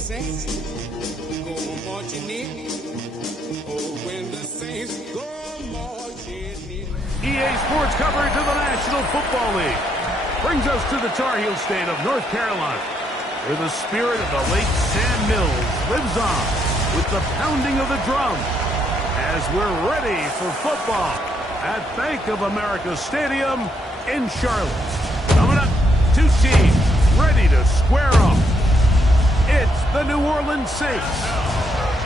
Saints go marching in. Oh, when the Saints go marching in. EA Sports coverage of the National Football League brings us to the Tar Heel state of North Carolina, where the spirit of the late Sam Mills lives on with the pounding of the drum as we're ready for football at Bank of America Stadium in Charlotte. Coming up, two teams ready to square off. It's the New Orleans Saints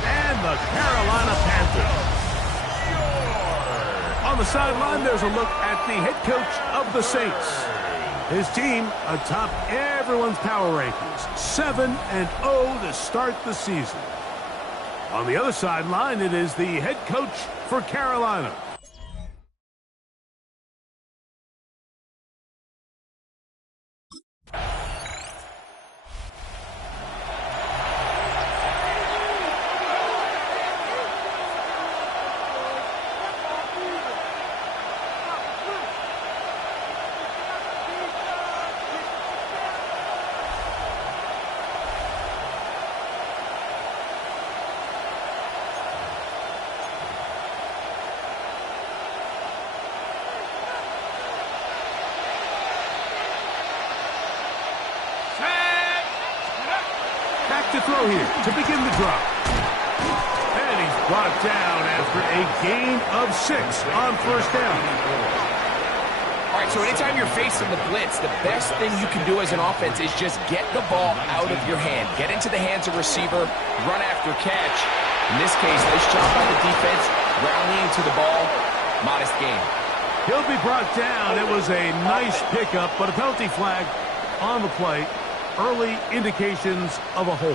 and the Carolina Panthers. On the sideline, there's a look at the head coach of the Saints. His team atop everyone's power rankings, 7-0 to start the season. On the other sideline, it is the head coach for Carolina. To throw here to begin the drop. And he's brought down after a gain of 6 on first down. All right, so anytime you're facing the blitz, the best thing you can do as an offense is just get the ball out of your hand. Get into the hands of receiver, run after catch. In this case, nice job by the defense, rallying to the ball, modest gain. He'll be brought down. It was a nice pickup, but a penalty flag on the play. Early indications of a hold.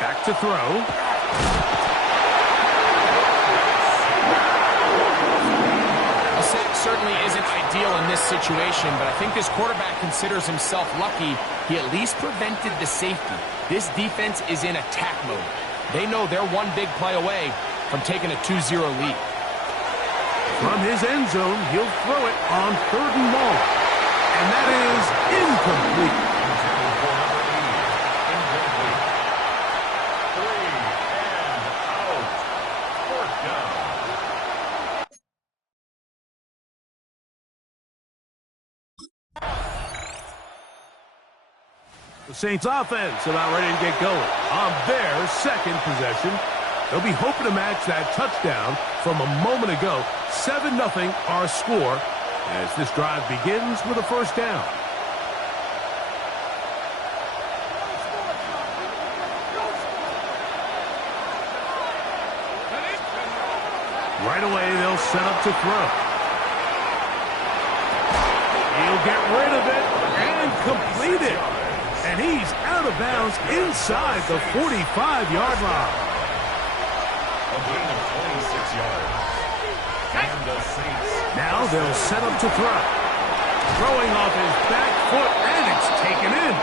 Back to throw. A sack certainly isn't ideal in this situation, but I think this quarterback considers himself lucky he at least prevented the safety. This defense is in attack mode. They know they're one big play away from taking a 2-0 lead. From his end zone, he'll throw it on 3rd and long. And that is incomplete. The Saints offense about ready to get going on their second possession. They'll be hoping to match that touchdown from a moment ago. 7-0 our score as this drive begins with a first down. Right away, they'll set up to throw. He'll get rid of it and complete it. And he's out of bounds inside the 45-yard line. A gain of 26 yards. And the Saints. Now they'll set up to throw. Throwing off his back foot, and it's taken in.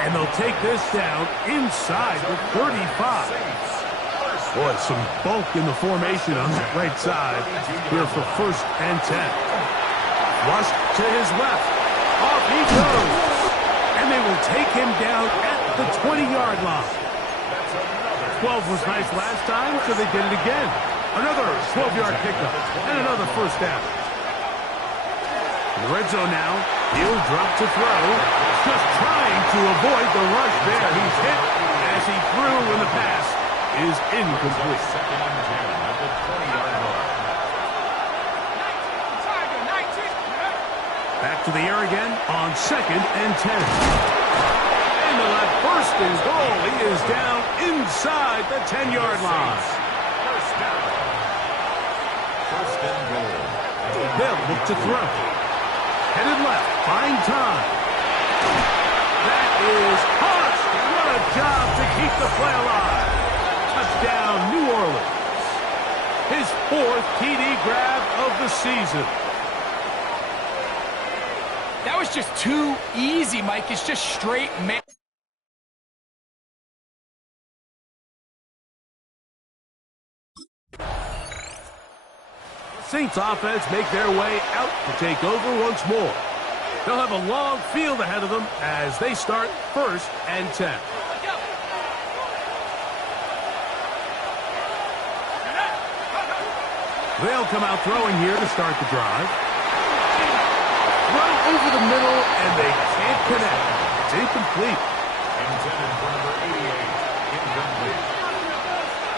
And they'll take this down inside the 35. Boy, some bulk in the formation on that right side here for 1st and 10. Rush to his left. Off he goes. And they will take him down at the 20-yard line. 12 was nice last time, so they did it again. Another 12-yard pickup and another first down. In the red zone now, he'll drop to throw. Just trying to avoid the rush there. He's hit as he threw when the pass is incomplete. Second and 10 at the 20-yard line. Back to the air again on 2nd and 10. And that first and goal. He is down inside the 10-yard line. First down. First and goal. They'll look to throw. Headed left, buying time. That is harsh. What a job to keep the play alive. Touchdown, New Orleans. His 4th TD grab of the season. That was just too easy, Mike. It's just straight man. Saints offense make their way out to take over once more. They'll have a long field ahead of them as they start 1st and 10. They'll come out throwing here to start the drive. Throw over the middle, and they can't connect. It's incomplete. Intended for number 88. Incomplete.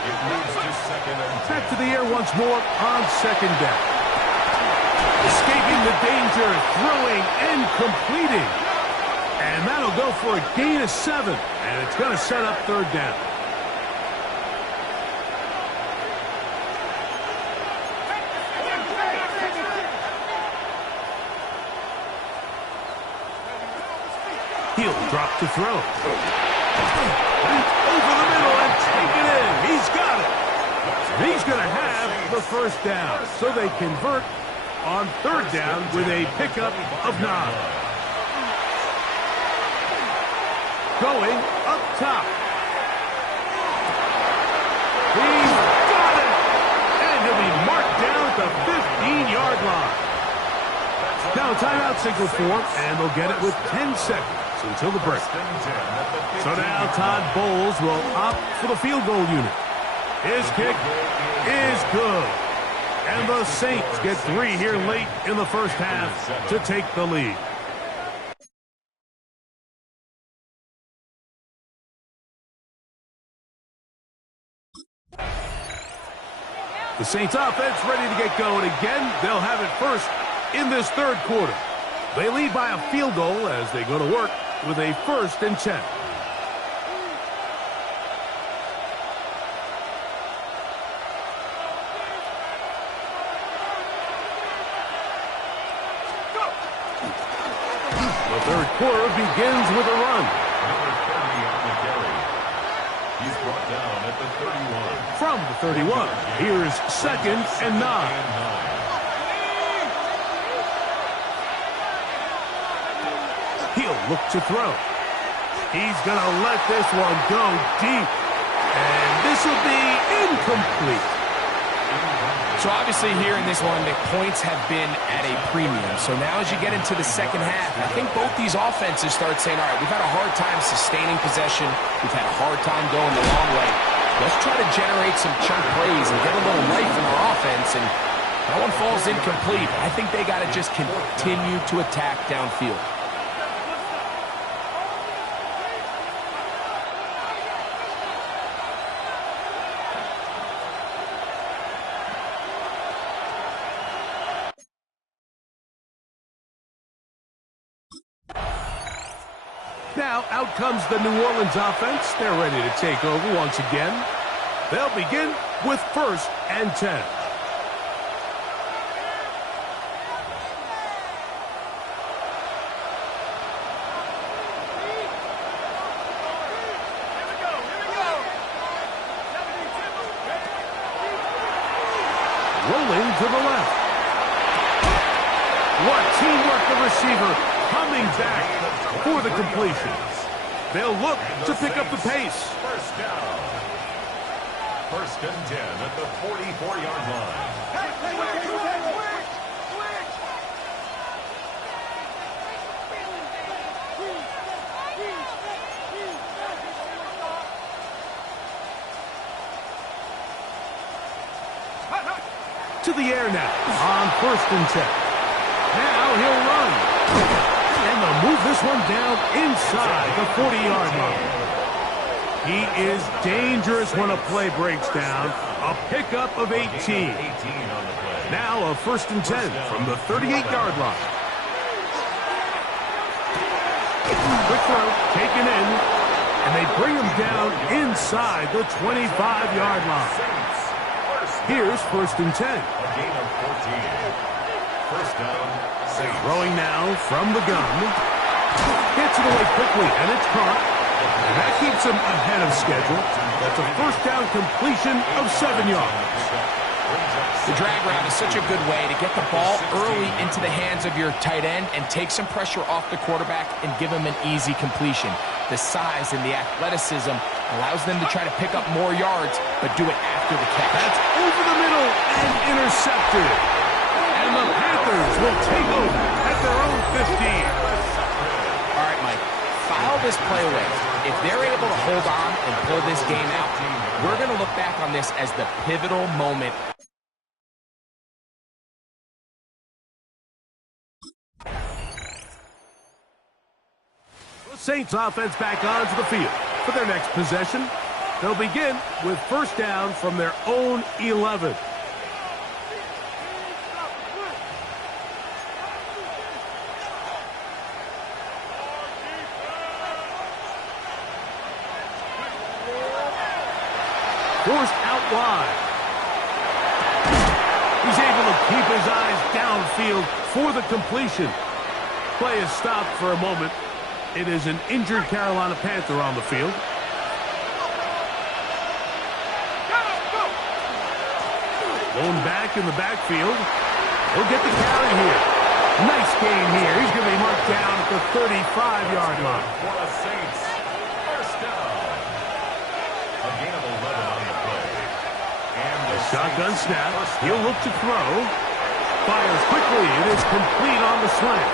It moves to 2nd and 10. Back to the air once more on 2nd down. Escaping the danger, throwing and completing. And that'll go for a gain of 7. And it's going to set up 3rd down. He'll drop to throw. Over the middle and take it in. He's got it. He's going to have the 1st down. So they convert on 3rd down with a pickup of 9. Going up top. He's got it. And he'll be marked down at the 15-yard line. Now a timeout signal for him, and they'll get it with 10 seconds until the break. So now Todd Bowles will opt for the field goal unit. His kick is good. And the Saints get 3 here late in the 1st half to take the lead. The Saints offense ready to get going again. They'll have it first in this 3rd quarter. They lead by a field goal as they go to work with a 1st and 10. The 3rd quarter begins with a run. Number 30 on the carry. He's brought down at the 31. From the 31, here's 2nd and 9. He'll look to throw. He's going to let this one go deep. And this will be incomplete. So obviously here in this one, the points have been at a premium. So now as you get into the 2nd half, I think both these offenses start saying, all right, we've had a hard time sustaining possession. We've had a hard time going the long way. Let's try to generate some chunk plays and get a little life in our offense. And that one falls incomplete. I think they got to just continue to attack downfield. Now out comes the New Orleans offense. They're ready to take over once again. They'll begin with 1st and 10. Rolling to the left. What teamwork, the receiver coming back for the completion. They'll look to pick up the pace. 1st down. 1st and 10 at the 44-yard line. To the air now on 1st and 10. Now he'll run. And they'll move this one down inside the 40-yard line. He is dangerous when a play breaks down. A pickup of 18. Now a 1st and 10 from the 38-yard line. Quick throw, taken in, and they bring him down inside the 25-yard line. Here's 1st and 10. A gain of 14. 1st down, Saints. Throwing now from the gun. Gets it away quickly, and it's caught. And that keeps him ahead of schedule. That's a 1st down completion of 7 yards. The drag route is such a good way to get the ball early into the hands of your tight end and take some pressure off the quarterback and give him an easy completion. The size and the athleticism allows them to try to pick up more yards, but do it after the catch. That's over the middle and intercepted. Panthers will take over at their own 15. All right, Mike, file this play away. If they're able to hold on and pull this game out, we're going to look back on this as the pivotal moment. The Saints offense back onto the field for their next possession. They'll begin with first down from their own 11. Forced out wide. He's able to keep his eyes downfield for the completion. Play is stopped for a moment. It is an injured Carolina Panther on the field. Going back in the backfield. He'll get the carry here. Nice gain here. He's going to be marked down at the 35-yard line. For the Saints, first down. A gain of 11 on the play. And the Shotgun Saints snap. first down. He'll look to throw. Fires quickly. It is complete on the slant.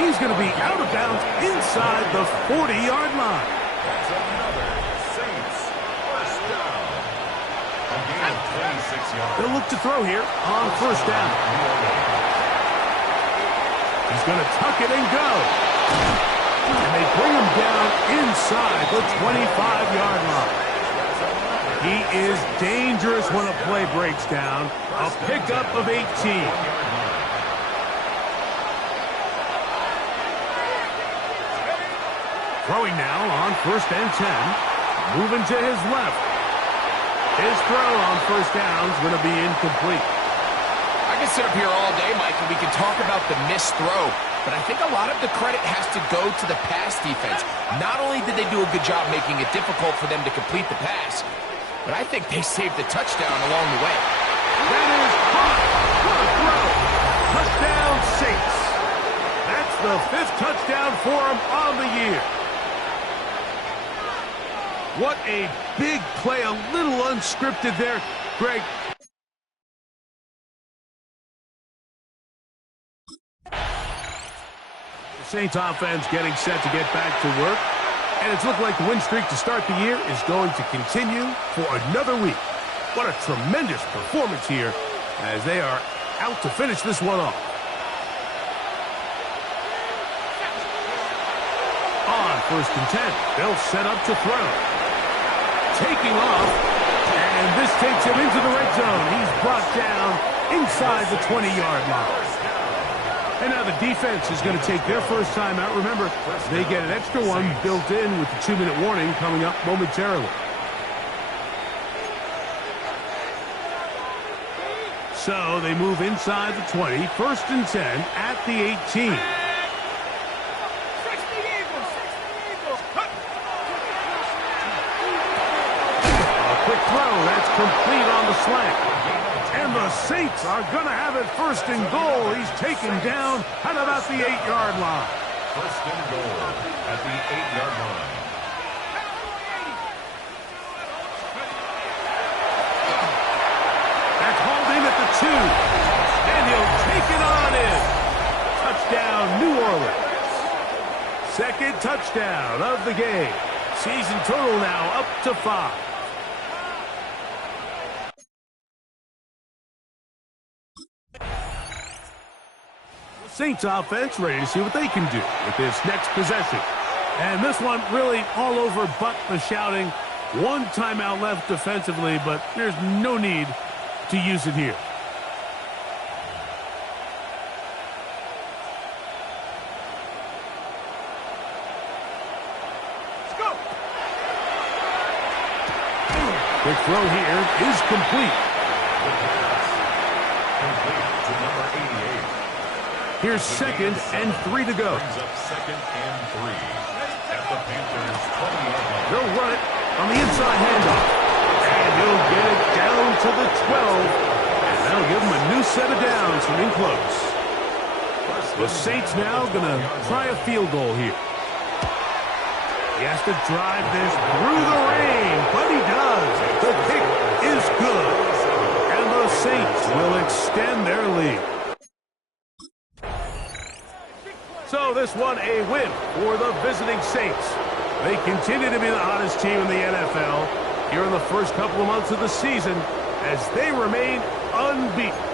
He's going to be out of bounds inside the 40-yard line. That's another Saints first down. A gain of 26 yards. They'll look to throw here on first down. He's going to tuck it and go. And they bring him down inside the 25-yard line. He is dangerous when a play breaks down. A pickup of 18. Throwing now on first and 10. Moving to his left. His throw on first down is going to be incomplete. I can sit up here all day, Mike, and we can talk about the missed throw, but I think a lot of the credit has to go to the pass defense. Not only did they do a good job making it difficult for them to complete the pass, but I think they saved the touchdown along the way. That is caught. What a throw. Touchdown Saints. That's the 5th touchdown for him on the year. What a big play. A little unscripted there, Greg. The Saints offense getting set to get back to work. And it's looked like the win streak to start the year is going to continue for another week. What a tremendous performance here as they are out to finish this one off. On first and 10, they'll set up to throw. Taking off, and this takes him into the red zone. He's brought down inside the 20-yard line. And now the defense is going to take their first time out. Remember, they get an extra one built in with the 2-minute warning coming up momentarily. So they move inside the 20, first and 10 at the 18. Quick throw, that's complete on the slant. And the Saints are going to have it first and goal. He's taken down at about the 8-yard line. First and goal at the 8-yard line. That's holding at the 2. And he'll take it on in. Touchdown, New Orleans. Second touchdown of the game. Season total now up to 5. Saints offense ready to see what they can do with this next possession. And this one really all over but the shouting. One timeout left defensively, but there's no need to use it here. Let's go. Quick throw here is complete. Complete to number 88. Here's second and 3 to go. Brings up second and 3 at the Panthers' 20-yard line. They'll run it on the inside handoff. And he'll get it down to the 12. And that'll give him a new set of downs from in close. The Saints now going to try a field goal here. He has to drive this through the rain, but he does. The kick is good. And the Saints will extend their lead. So this one a win for the visiting Saints. They continue to be the hottest team in the NFL here in the first couple of months of the season as they remain unbeaten.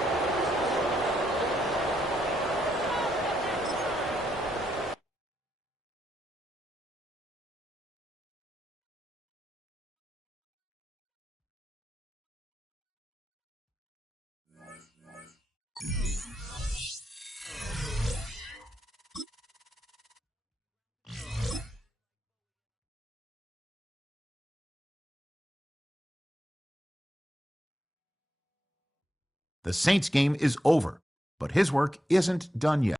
The Saints game is over, but his work isn't done yet.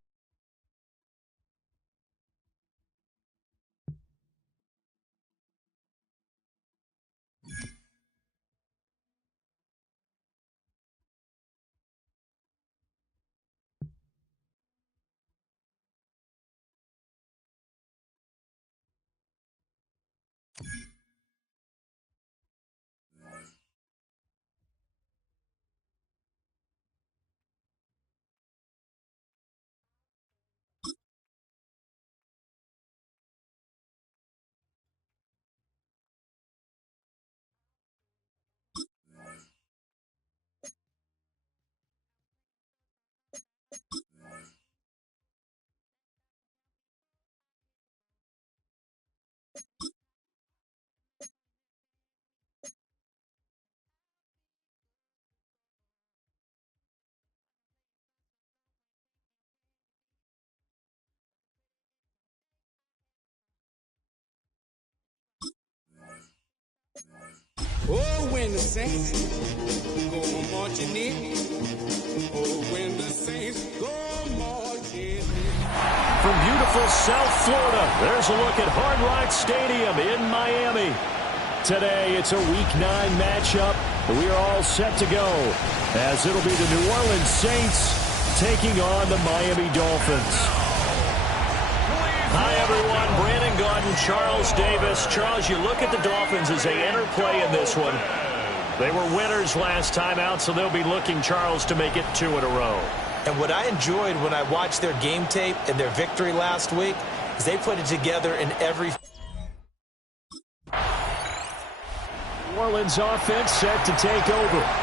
Oh, when the Saints go marching in. Oh, when the Saints go marching in. From beautiful South Florida, there's a look at Hard Rock Stadium in Miami. Today, it's a Week 9 matchup. We are all set to go, as it'll be the New Orleans Saints taking on the Miami Dolphins. Hi, everyone. Brandon Gaudin, Charles Davis. Charles, you look at the Dolphins as they enter play in this one. They were winners last time out, so they'll be looking, Charles, to make it 2 in a row. And what I enjoyed when I watched their game tape and their victory last week is they put it together in every... New Orleans offense set to take over.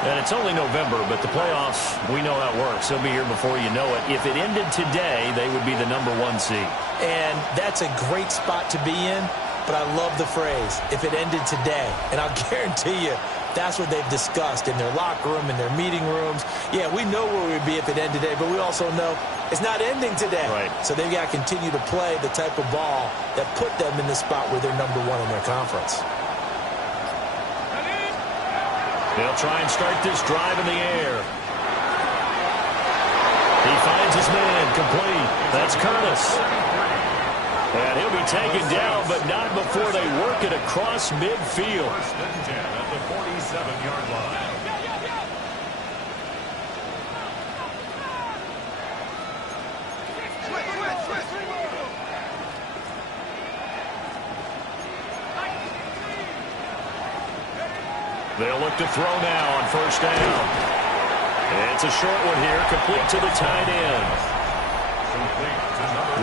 And it's only November, but the playoffs, we know how it works. They'll be here before you know it. If it ended today, they would be the #1 seed. And that's a great spot to be in, but I love the phrase, if it ended today. And I'll guarantee you, that's what they've discussed in their locker room, in their meeting rooms. Yeah, we know where we'd be if it ended today, but we also know it's not ending today. Right. So they've got to continue to play the type of ball that put them in the spot where they're #1 in their conference. They'll try and start this drive in the air. He finds his man, complete. That's Curtis. And he'll be taken down, but not before they work it across midfield. First and 10 at the 47-yard line. They'll look to throw now on first down. It's a short one here, complete to the tight end.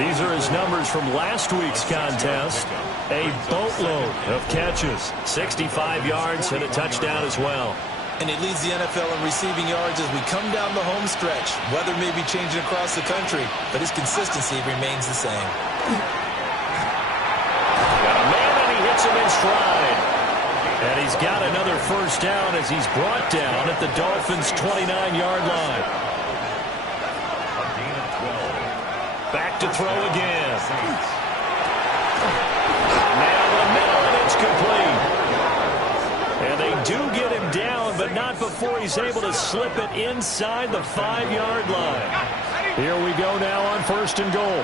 These are his numbers from last week's contest. A boatload of catches, 65 yards and a touchdown as well. And he leads the NFL in receiving yards as we come down the home stretch. Weather may be changing across the country, but his consistency remains the same. Got a man and he hits him in stride. And he's got another first down as he's brought down at the Dolphins' 29-yard line. Back to throw again. Now the middle, and it's complete. And they do get him down, but not before he's able to slip it inside the 5-yard line. Here we go now on first and goal.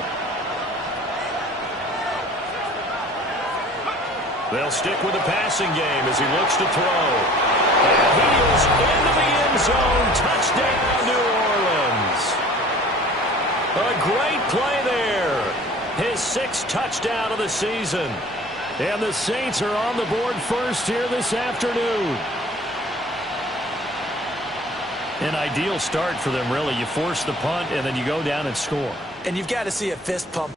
They'll stick with the passing game as he looks to throw. And heels into the end zone. Touchdown, New Orleans. A great play there. His 6th touchdown of the season. And the Saints are on the board first here this afternoon. An ideal start for them, really. You force the punt, and then you go down and score. and you've got to see a fist pump.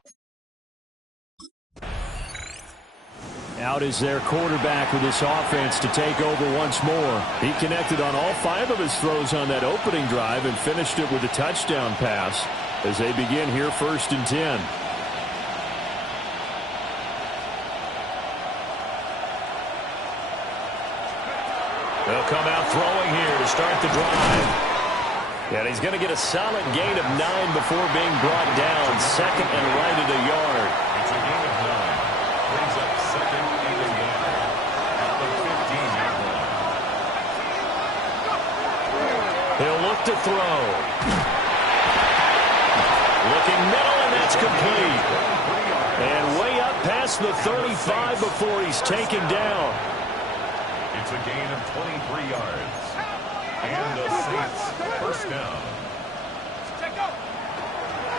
Out is their quarterback with this offense to take over once more. He connected on all 5 of his throws on that opening drive and finished it with a touchdown pass as they begin here 1st and 10. They'll come out throwing here to start the drive. And he's going to get a solid gain of 9 before being brought down. 2nd and right at a yard. It's a gain of 9. Brings up 2nd and 1 at the 15-yard line. He'll look to throw. Looking middle, and that's complete. And way up past the 35 before he's taken down. It's a gain of 23 yards. And the Saints first down.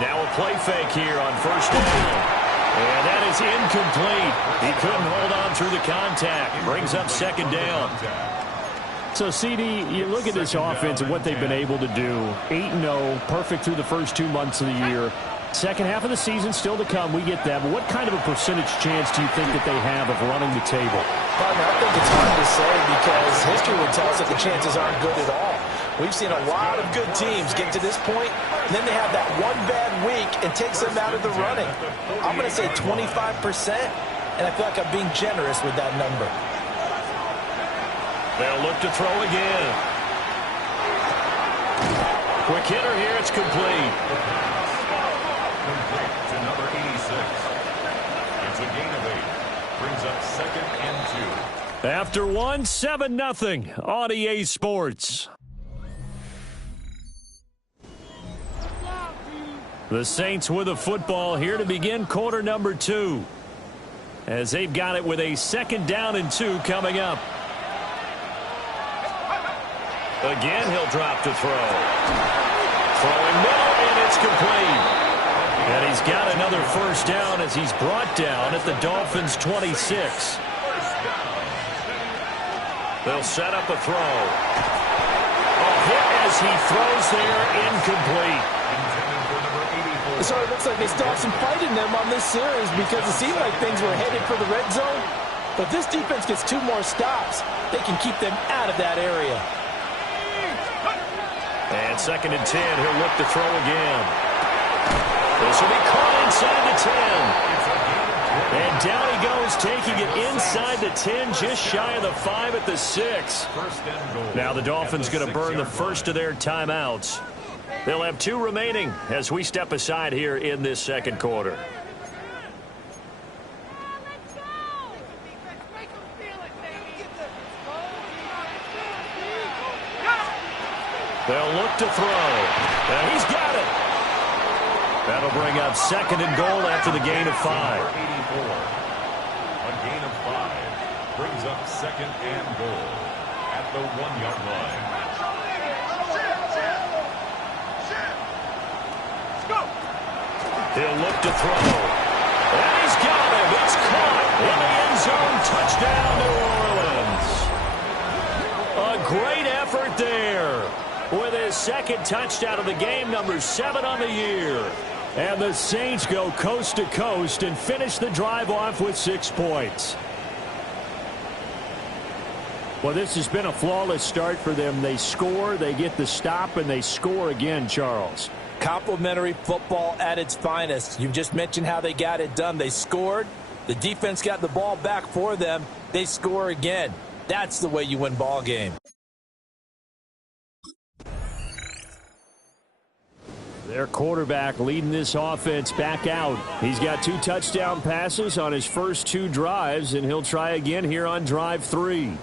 Now a play fake here on 1st down. And that is incomplete. He couldn't hold on through the contact. Brings up 2nd down. So, CD, you look at this offense and what they've been able to do. 8-0, perfect through the first 2 months of the year. Second half of the season still to come. We get that. But what kind of a percentage chance do you think that they have of running the table? Partner, I think it's hard to say because history would tell us that the chances aren't good at all. We've seen a lot of good teams get to this point, and then they have that one bad week and takes them out of the running. I'm going to say 25%, and I feel like I'm being generous with that number. They'll look to throw again. Quick hitter here. It's complete. Complete to number 86. It's a gain of 8. Brings up 2nd and 2. After 1, 7-0 on EA Sports. The Saints with the football here to begin quarter number 2. As they've got it with a 2nd down and 2 coming up. Again, he'll drop to throw. Throwing middle, and it's complete. And he's got another 1st down as he's brought down at the Dolphins' 26. They'll set up a throw. A hit as he throws there, incomplete. It sort of looks like they still have some fight in them on this series because it seemed like things were headed for the red zone. But this defense gets 2 more stops. They can keep them out of that area. And 2nd and 10, he'll look to throw again. This will be caught inside the 10. And down he goes, taking it inside the 10, just shy of the 5 at the 6. Now the Dolphins going to burn the first of their timeouts. They'll have 2 remaining as we step aside here in this 2nd quarter. They'll look to throw. And he's got it. That'll bring up 2nd and goal after the gain of 5. 84. A gain of 5 brings up 2nd and goal at the 1-yard line. He'll look to throw. And he's got him. It's caught in the end zone. Touchdown, New Orleans. A great effort there with his 2nd touchdown of the game, number 7 on the year. And the Saints go coast to coast and finish the drive off with 6 points. Well, this has been a flawless start for them. They score, they get the stop, and they score again, Charles. Complimentary football at its finest. You've just mentioned how they got it done. They scored. The defense got the ball back for them. They score again. That's the way you win ball game. Their quarterback leading this offense back out. He's got 2 touchdown passes on his first 2 drives, and he'll try again here on drive 3.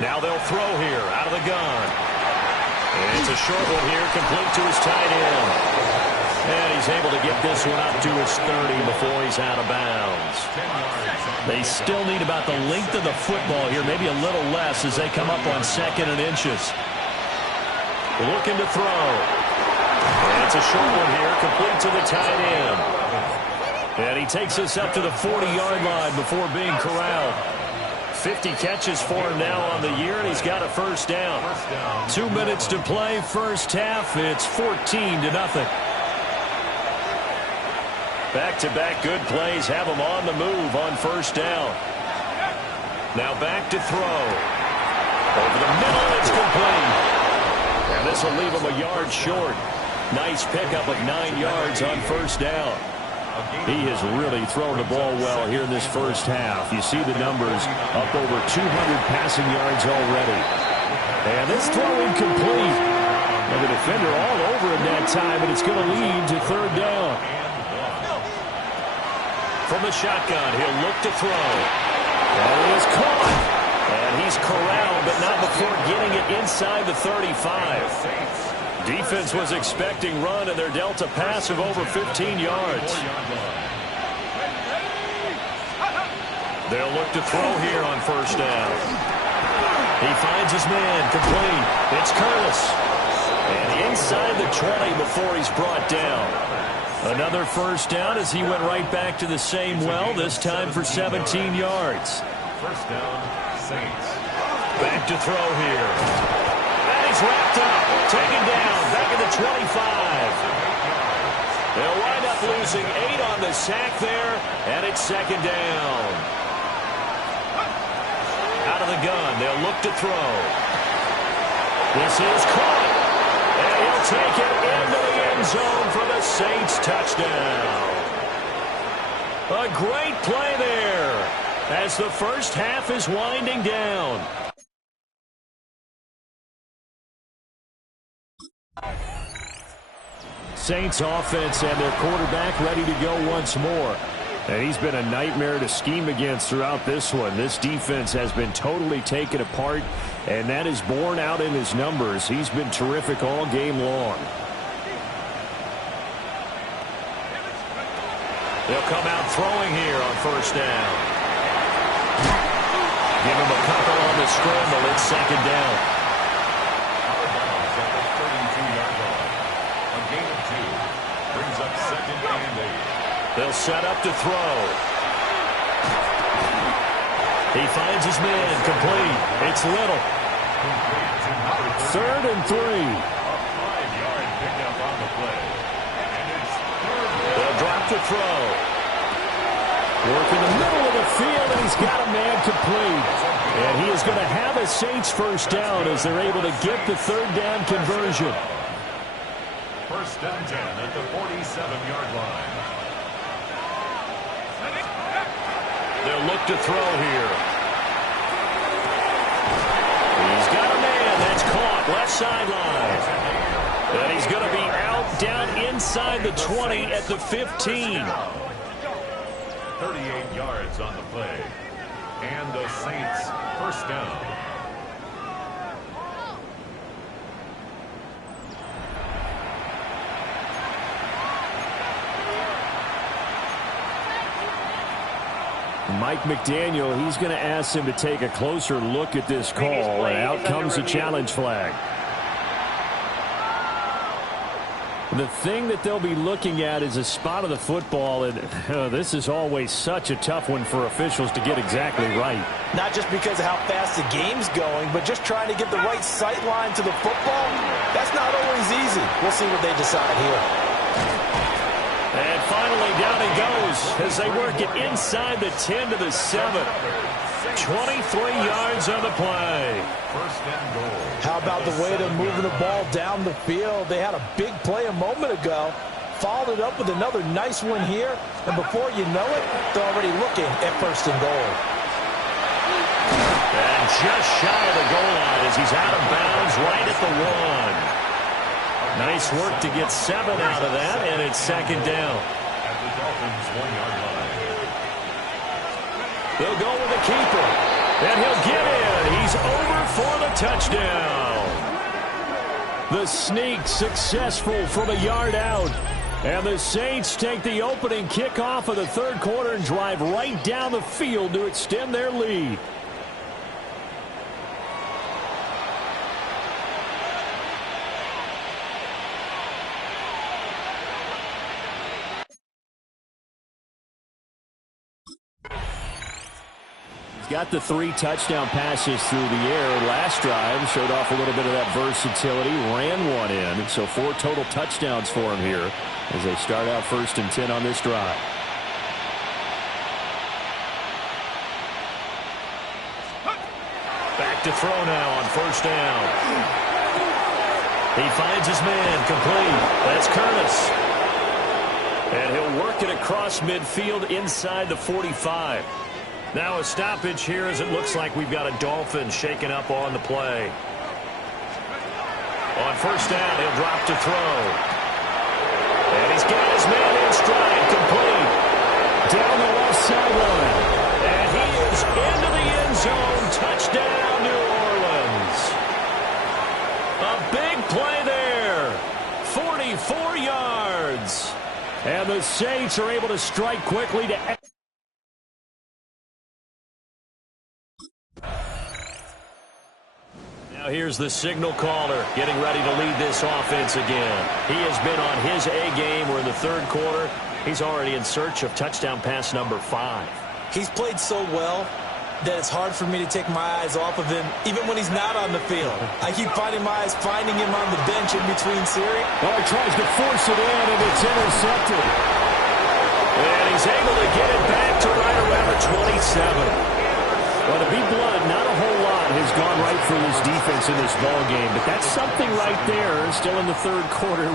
Now they'll throw here out of the gun. And it's a short one here, complete to his tight end. And he's able to get this one up to his 30 before he's out of bounds. They still need about the length of the football here, maybe a little less as they come up on 2nd and inches. Looking to throw. And it's a short one here, complete to the tight end. And he takes us up to the 40-yard line before being corralled. 50 catches for him now on the year, and he's got a first down. 2 minutes to play, first half. It's 14-0. Back-to-back good plays have him on the move on first down. Now back to throw. Over the middle, it's complete. And this will leave him a yard short. Nice pickup of 9 yards on first down. He has really thrown the ball well here in this first half. You see the numbers, up over 200 passing yards already. And this throw incomplete. And the defender all over him that time, and it's going to lead to third down. From the shotgun, he'll look to throw. And he is caught. And he's corralled, but not before getting it inside the 35. Defense was expecting run, and they're dealt a pass of over 15 yards. They'll look to throw here on first down. He finds his man, complete. It's Curtis. And inside the 20 before he's brought down. Another first down as he went right back to the same well, this time for 17 yards. First down, Saints. Back to throw here. And he's wrapped up, taken down, back at the 25. They'll wind up losing 8 on the sack there, and it's second down. Out of the gun, they'll look to throw. This is caught. And he'll take it into the end zone for the Saints touchdown. A great play there as the first half is winding down. Saints offense and their quarterback ready to go once more. And he's been a nightmare to scheme against throughout this one. This defense has been totally taken apart, and that is borne out in his numbers. He's been terrific all game long. They'll come out throwing here on first down. Give him a couple on the scramble. It's second down. Brings up second and 8. They'll set up to throw. He finds his man, complete. It's Little. Third and 3. A 5-yard pickup on the play. And it's They'll drop to throw. Work in the middle of the field, and he's got a man complete. And he is going to have a Saints first down as they're able to get the third down conversion. First and 10 at the 47-yard line. They'll look to throw here. He's got a man that's caught left sideline. And he's going to be out down inside the 20 at the 15. 38 yards on the play. And the Saints first down. Mike McDaniel, he's going to ask him to take a closer look at this call, and out comes the challenge flag. The thing that they'll be looking at is a spot of the football, and this is always such a tough one for officials to get exactly right. Not just because of how fast the game's going, but just trying to get the right sight line to the football. That's not always easy. We'll see what they decide here. And finally, down he goes as they work it inside the 10 to the 7. 23 yards on the play. First and goal. How about the way they're moving the ball down the field? They had a big play a moment ago. Followed it up with another nice one here. And before you know it, they're already looking at first and goal. And just shy of the goal line as he's out of bounds right at the 1. Nice work to get 7 out of that, and it's second down. At the Dolphins' 1-yard line. They'll go with the keeper, and he'll get in. He's over for the touchdown. The sneak successful from a yard out. And the Saints take the opening kickoff of the third quarter and drive right down the field to extend their lead. got the 3 touchdown passes through the air. Last drive showed off a little bit of that versatility, ran one in. So 4 total touchdowns for him here as they start out 1st and 10 on this drive. Back to throw now on 1st down. He finds his man, complete. That's Curtis. And he'll work it across midfield inside the 45. Now a stoppage here as it looks like we've got a Dolphin shaken up on the play. On 1st down, he'll drop to throw. And he's got his man in stride, complete. Down the left sideline. And he is into the end zone. Touchdown, New Orleans. A big play there. 44 yards. And the Saints are able to strike quickly to... Now here's the signal caller getting ready to lead this offense again. He has been on his A game. We're in the 3rd quarter. He's already in search of touchdown pass number 5. He's played so well that it's hard for me to take my eyes off of him, even when he's not on the field. I keep finding my eyes finding him on the bench in between series. Oh, he tries to force it in, and it's intercepted. And he's able to get it back to right around the 27. Well, to be blunt, not a whole lot has gone right for this defense in this ball game, but that's something right there. Still in the 3rd quarter.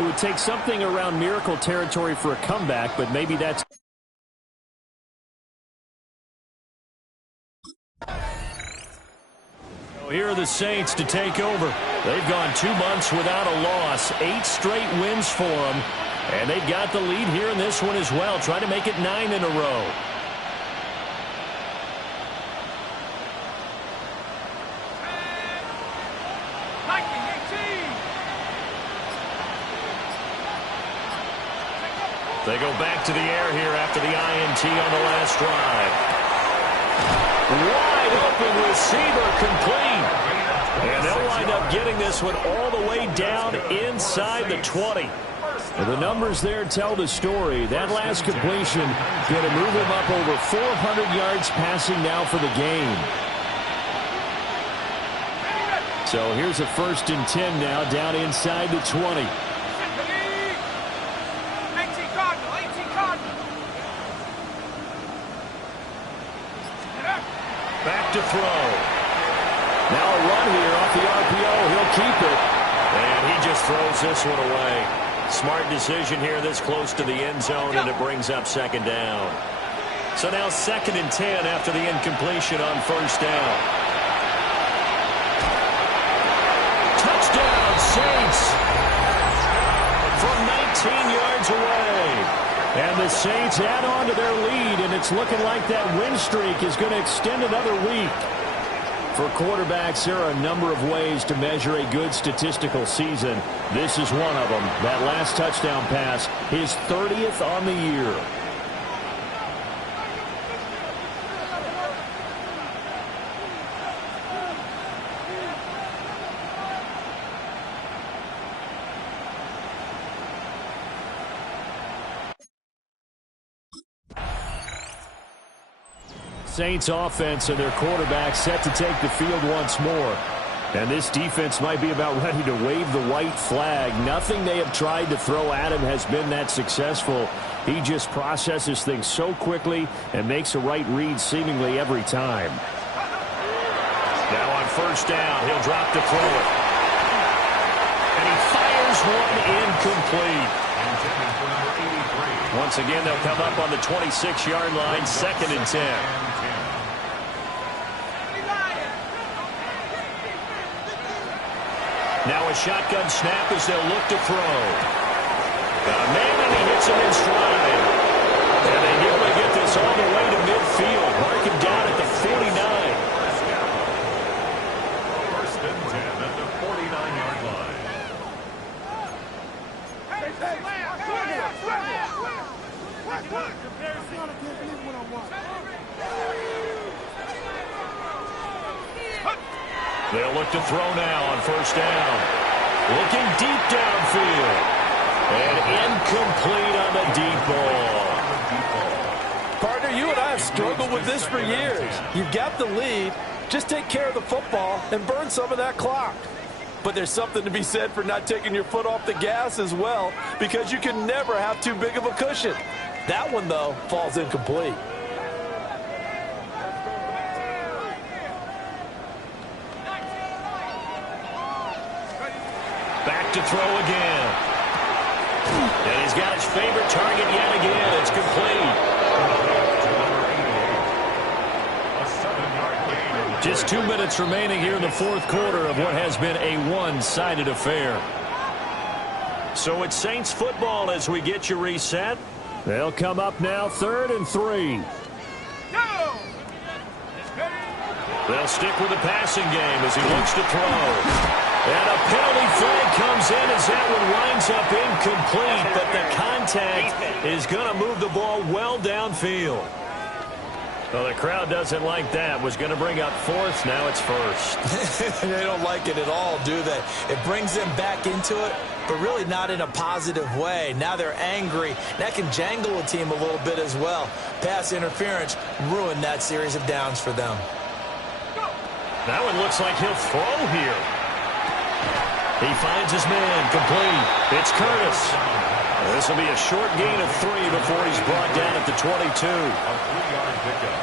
It would take something around miracle territory for a comeback, but maybe that's... Here are the Saints to take over. They've gone 2 months without a loss, 8 straight wins for them, and they've got the lead here in this one as well, trying to make it 9 in a row. They go back to the air here after the INT on the last drive. Wide open receiver, complete. And they'll wind up getting this one all the way down inside the 20. The numbers there tell the story. That last completion going to move him up over 400 yards passing now for the game. So here's a 1st and 10 now down inside the 20. Back to throw. Now a run here off the RPO. He'll keep it. And he just throws this one away. Smart decision here this close to the end zone, and it brings up 2nd down. So now 2nd and 10 after the incompletion on 1st down. Touchdown, Saints! From 19 yards away. And the Saints add on to their lead, and it's looking like that win streak is going to extend another week. For quarterbacks, there are a number of ways to measure a good statistical season. This is one of them. That last touchdown pass, his 30th on the year. Saints offense and their quarterback set to take the field once more. And this defense might be about ready to wave the white flag. Nothing they have tried to throw at him has been that successful. He just processes things so quickly and makes a right read seemingly every time. Now on 1st down, he'll drop to throw it. And he fires one incomplete. Once again, they'll come up on the 26-yard line, 2nd and 10. Now a shotgun snap as they'll look to throw. Got a man, and he hits him in stride. And they nearly get this all the way to midfield. Mark him down at the 49. 1st and 10 at the 49-yard line. They'll look to throw now on 1st down. Looking deep downfield. And incomplete on the deep ball. Partner, you and I have struggled with this for years. You've got the lead. Just take care of the football and burn some of that clock. But there's something to be said for not taking your foot off the gas as well, because you can never have too big of a cushion. That one, though, falls incomplete. Back to throw again. And he's got his favorite target yet again. It's complete. Just 2 minutes remaining here in the fourth quarter of what has been a one-sided affair. So it's Saints football as we get you reset. They'll come up now 3rd and 3. They'll stick with the passing game as he looks to throw. And a penalty flag comes in as that one winds up incomplete, but the contact is going to move the ball well downfield. Well, the crowd doesn't like that. Was going to bring up 4th. Now it's 1st. They don't like it at all, do they? It brings them back into it, but really not in a positive way. Now they're angry. That can jangle a team a little bit as well. Pass interference ruined that series of downs for them. That one looks like he'll throw here. He finds his man, complete. It's Curtis. This will be a short gain of 3 before he's brought down at the 22. A 3-yard pickup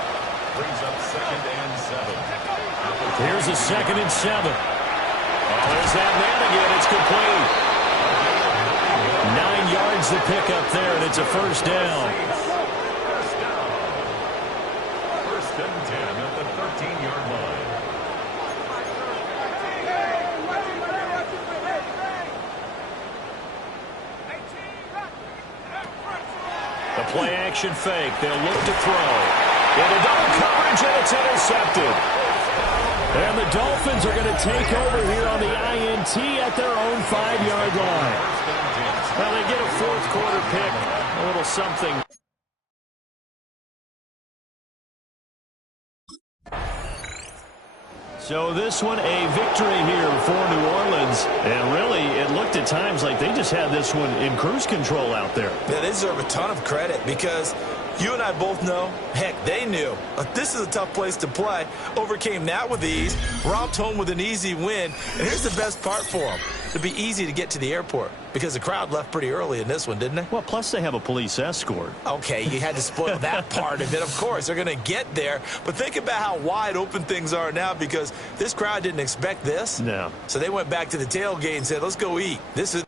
brings up 2nd and 7. Here's a 2nd and 7. Oh, there's that man again. It's complete. 9 yards the pickup there, and it's a first down. First and 10 at the 13-yard line. The play-action fake. They'll look to throw. Into double coverage, and it's intercepted. And the Dolphins are going to take over here on the INT at their own 5-yard line. Well, they get a fourth quarter pick. A little something. So this one a victory here for New Orleans. And really, it looked at times like they just had this one in cruise control out there. Yeah, they deserve a ton of credit because you and I both know, heck, they knew. This is a tough place to play. Overcame that with ease. Romped home with an easy win. And here's the best part for them. It'd be easy to get to the airport because the crowd left pretty early in this one, didn't they? Well, plus they have a police escort. Okay, you had to spoil that part of it. Of course, they're going to get there. But think about how wide open things are now because this crowd didn't expect this. No. So they went back to the tailgate and said, let's go eat. This is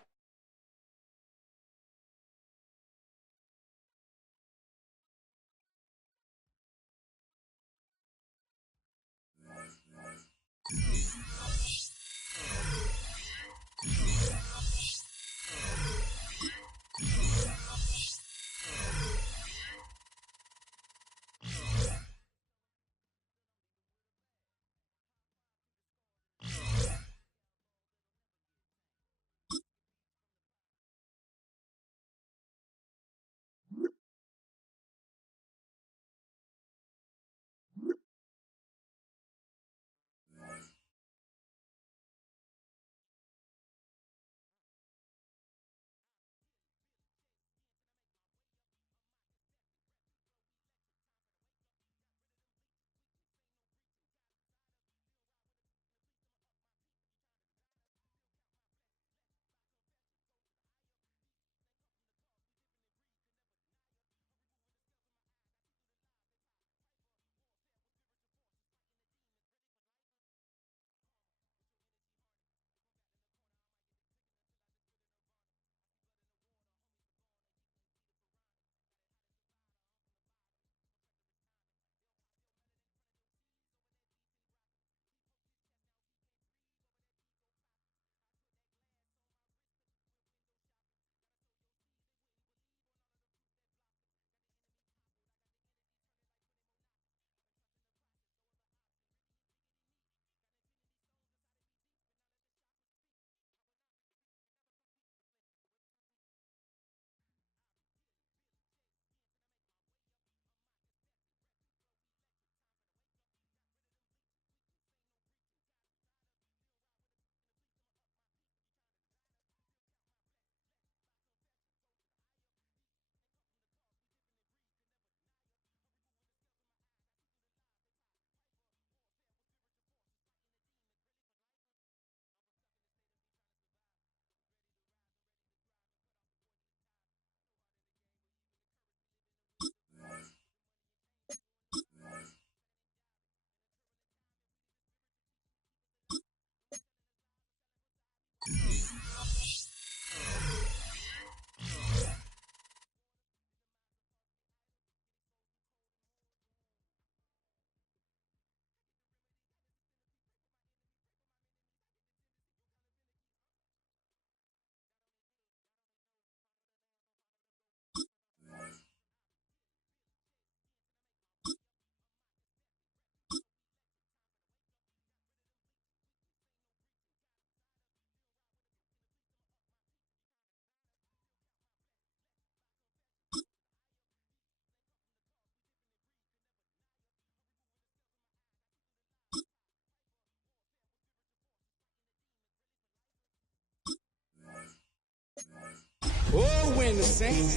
Oh, when the saints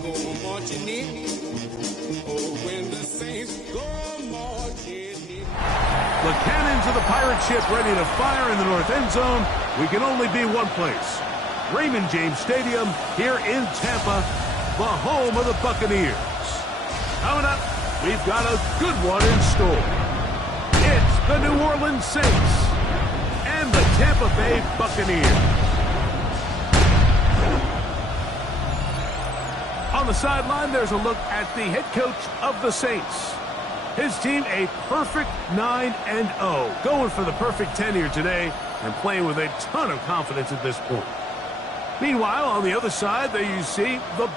go marching in. Oh, when the saints go marching in. The cannons of the pirate ship ready to fire in the north end zone. We can only be one place. Raymond James Stadium here in Tampa, the home of the Buccaneers. Coming up, we've got a good one in store. It's the New Orleans Saints and the Tampa Bay Buccaneers. On the sideline, there's a look at the head coach of the Saints. His team a perfect 9-0, going for the perfect 10 here today and playing with a ton of confidence at this point. Meanwhile, on the other side, there you see the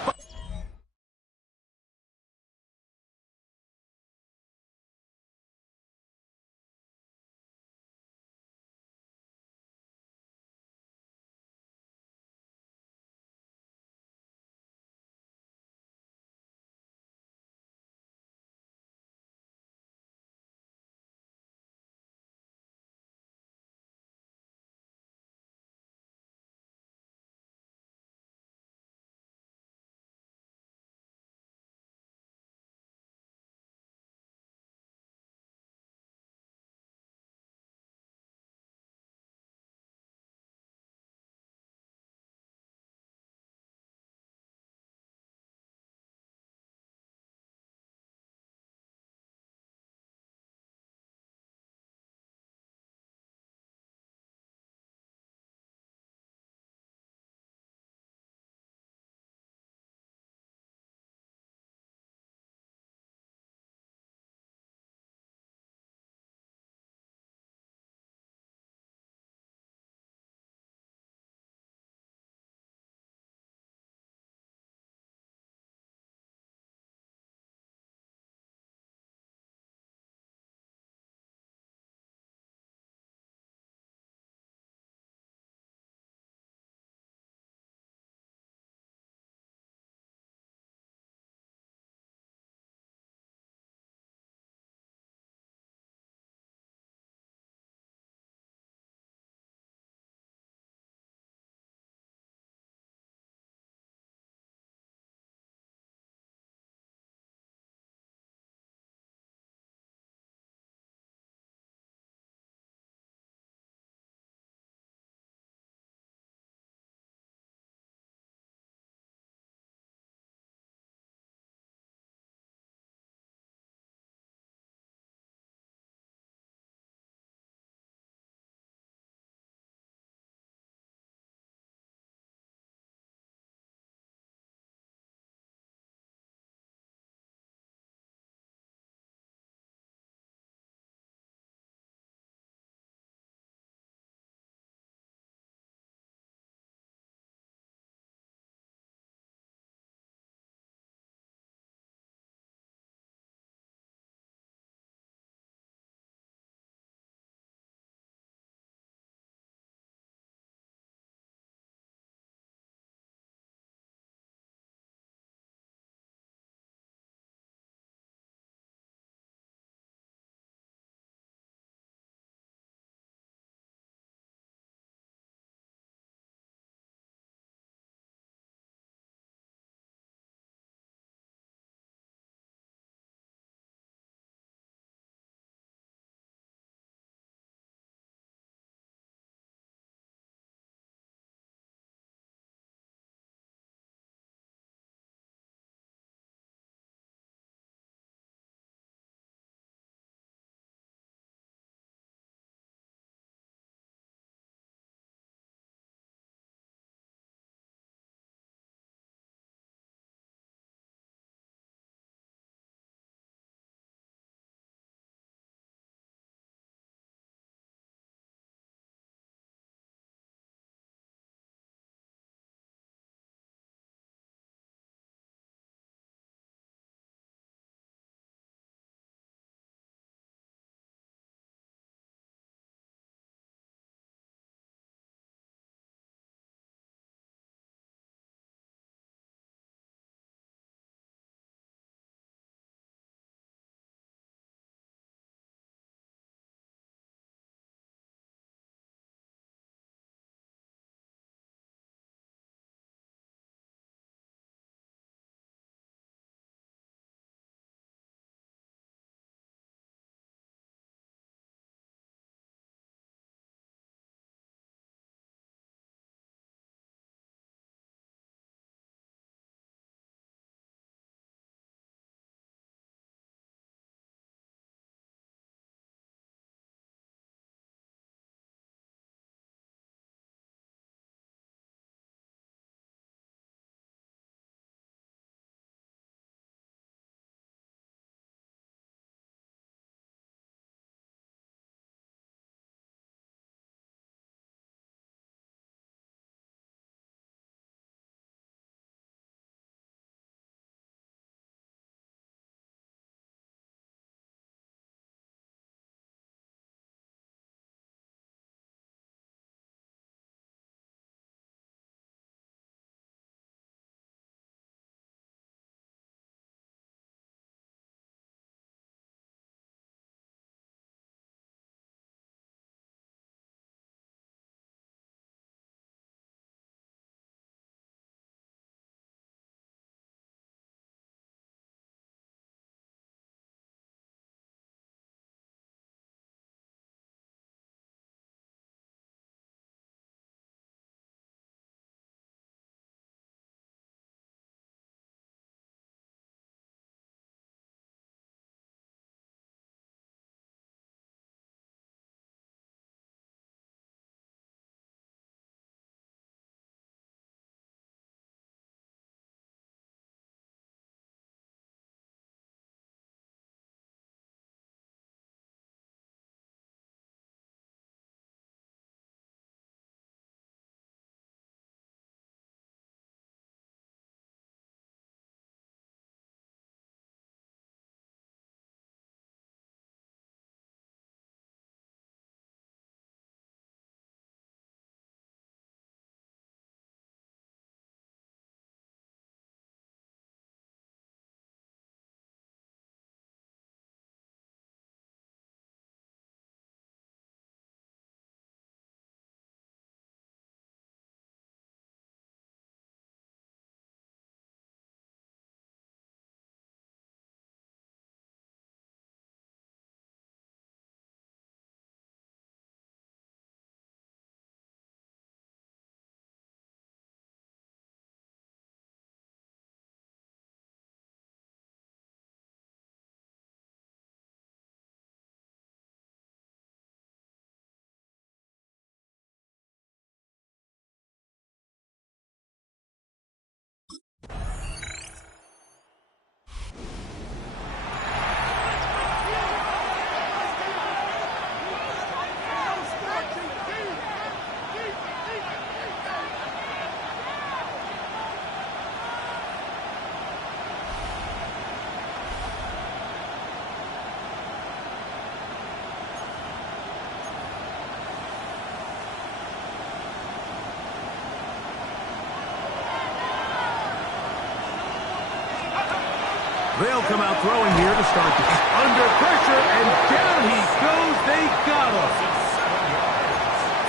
They'll come out throwing here to start this. Under pressure, and down he goes. They got him.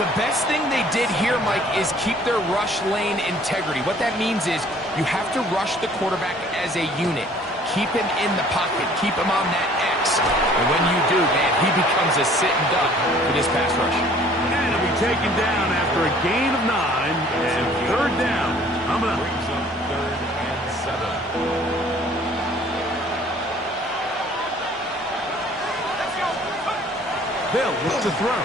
The best thing they did here, Mike, is keep their rush lane integrity. What that means is you have to rush the quarterback as a unit. Keep him in the pocket. Keep him on that X. And when you do, man, he becomes a sitting duck for this pass rush. And he'll be taken down after a gain of 9 and third down. Coming up. Brings up 3rd and 7. Bill looks to throw.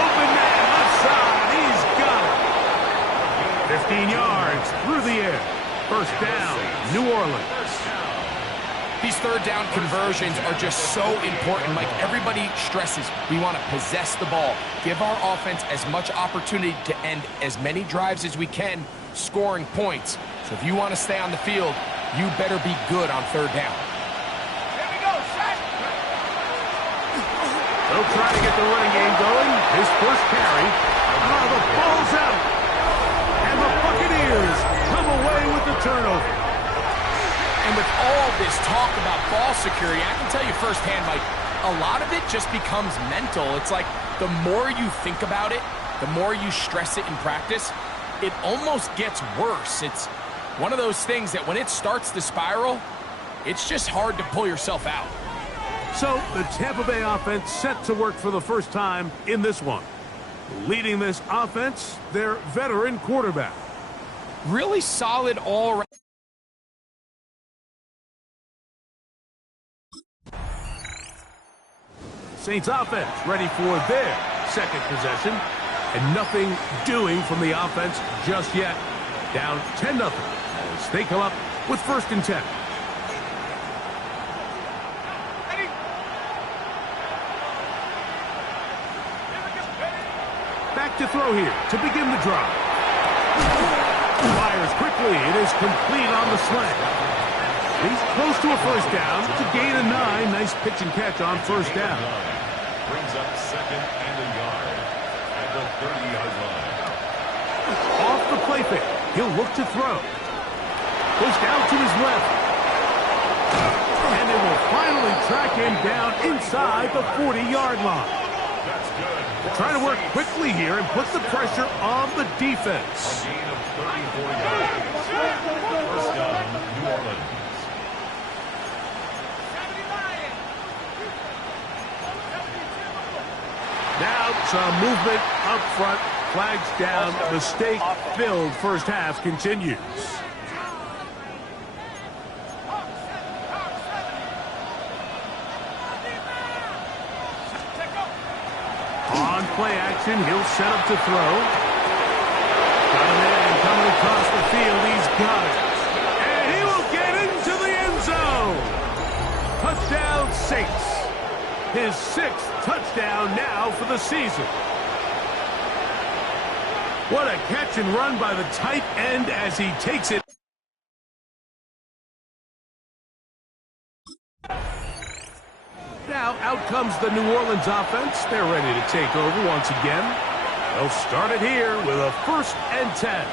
Open man left side. He's got it. 15 yards through the air. First down, New Orleans. These third down conversions are just so important. Mike, everybody stresses we want to possess the ball. Give our offense as much opportunity to end as many drives as we can, scoring points. So if you want to stay on the field, you better be good on third down. They'll try to get the running game going. His first carry. Oh, the ball's out. And the Buccaneers come away with the turnover. And with all this talk about ball security, I can tell you firsthand, Mike, a lot of it just becomes mental. It's like the more you think about it, the more you stress it in practice, it almost gets worse. It's one of those things that when it starts to spiral, it's just hard to pull yourself out. So the Tampa Bay offense set to work for the first time in this one. Leading this offense, their veteran quarterback. Really solid all-around. Saints offense ready for their second possession. And nothing doing from the offense just yet. Down 10-0 as they come up with 1st and 10. Back to throw here to begin the drive. Fires quickly. It is complete on the slant. He's close to a first down to gain a 9. Nice pitch and catch on first down. Brings up 2nd and a yard at the 30-yard line. Off the play fake. He'll look to throw. Goes down to his left. And they will finally track him down inside the 40-yard line. That's good. Trying to work quickly here and put the pressure on the defense. A gain of 34 yards. First down, New Orleans. Now some movement up front. Flags down. Mistake-filled first half continues. On play action, he'll set up to throw. Got a man coming across the field. He's got it. And he will get into the end zone. Touchdown, Saints. His 6th touchdown now for the season. What a catch and run by the tight end as he takes it. Now out comes the New Orleans offense. They're ready to take over once again. They'll start it here with a 1st and 10.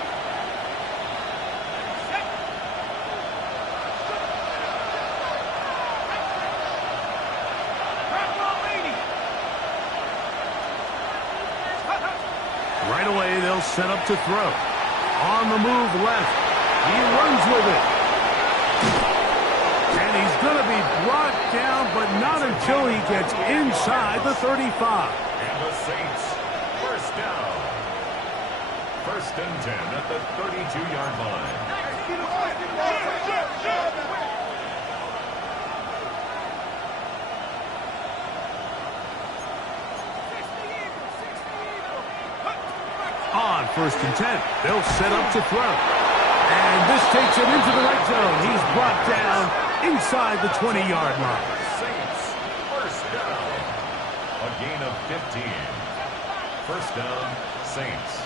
Right away, they'll set up to throw. On the move left. He runs with it. And he's going to be brought down, but not until he gets inside the 35. And the Saints, first down. 1st and 10 at the 32-yard line. On 1st and 10, they'll set up to throw. And this takes him into the right zone. He's brought down inside the 20-yard line. Saints, first down. A gain of 15. First down, Saints.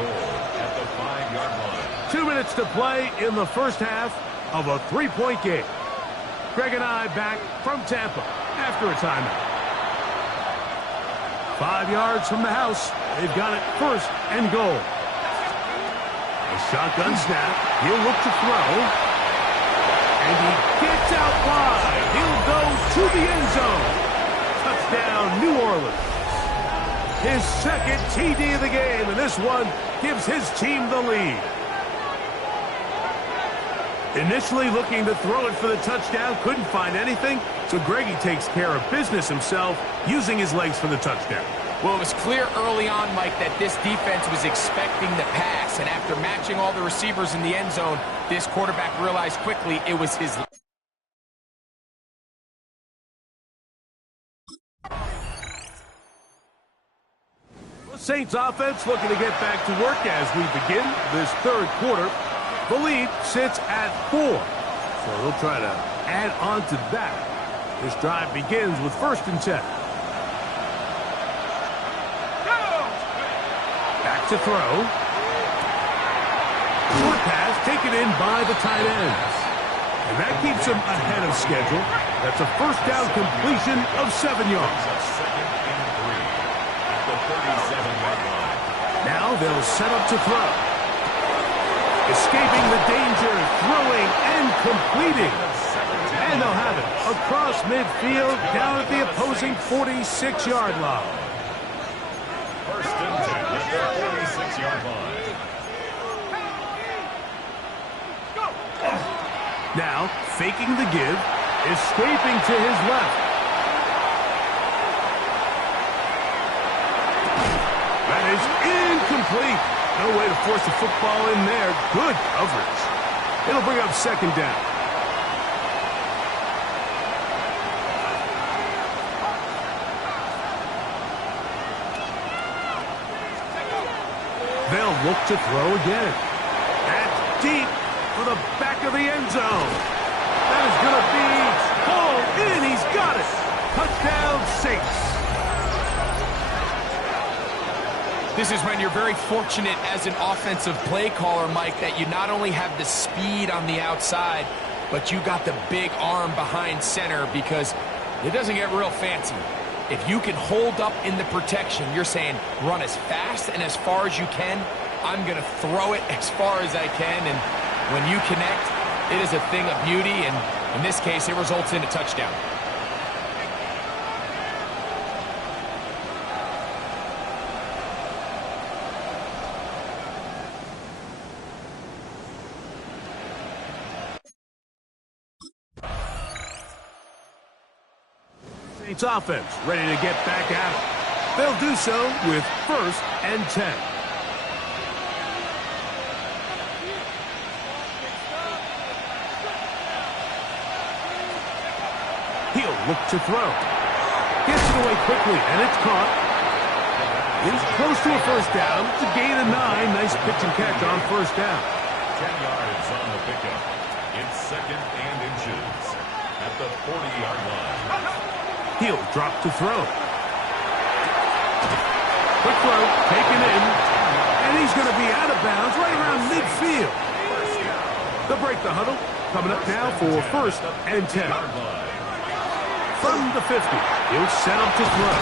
goal at the 5-yard line. 2 minutes to play in the first half of a 3-point game. Greg and I back from Tampa after a timeout. 5 yards from the house. They've got it first and goal. A shotgun snap. He'll look to throw. And he gets out wide. He'll go to the end zone. Touchdown, New Orleans. His second TD of the game, and this one gives his team the lead. Initially looking to throw it for the touchdown, couldn't find anything, so Greggy takes care of business himself, using his legs for the touchdown. Well, it was clear early on, Mike, that this defense was expecting the pass, and after matching all the receivers in the end zone, this quarterback realized quickly it was his. Saints offense looking to get back to work as we begin this third quarter. The lead sits at 4, so they'll try to add on to that. This drive begins with 1st and 10. Back to throw. Short pass taken in by the tight ends. And that keeps him ahead of schedule. That's a first down completion of 7 yards. Now they'll set up to throw. Escaping the danger, throwing and completing. And they'll have it across midfield down at the opposing 46-yard line. 1st and 10 at the 46-yard line. Now, faking the give, escaping to his left. That is incomplete. No way to force the football in there. Good coverage. It'll bring up 2nd down. They'll look to throw again. That's deep for the back of the end zone. That is going to be pulled in. He's got it. Touchdown, Saints. This is when you're very fortunate as an offensive play caller, Mike, that you not only have the speed on the outside, but you got the big arm behind center, because it doesn't get real fancy. If you can hold up in the protection, you're saying run as fast and as far as you can. I'm going to throw it as far as I can, and when you connect, it is a thing of beauty, and in this case, it results in a touchdown. Saints offense ready to get back at it. They'll do so with 1st and 10. He'll look to throw. Gets it away quickly, and it's caught. He's close to a 1st down. It's a gain of 9. Nice pitch and catch on 1st down. 10 yards on the pickup. It's 2nd and inches at the 40-yard line. He'll drop to throw. Quick throw, taken in, and he's going to be out of bounds right around midfield. They'll break the huddle. Coming up now for 1st and 10. From the 50, he'll set up to throw.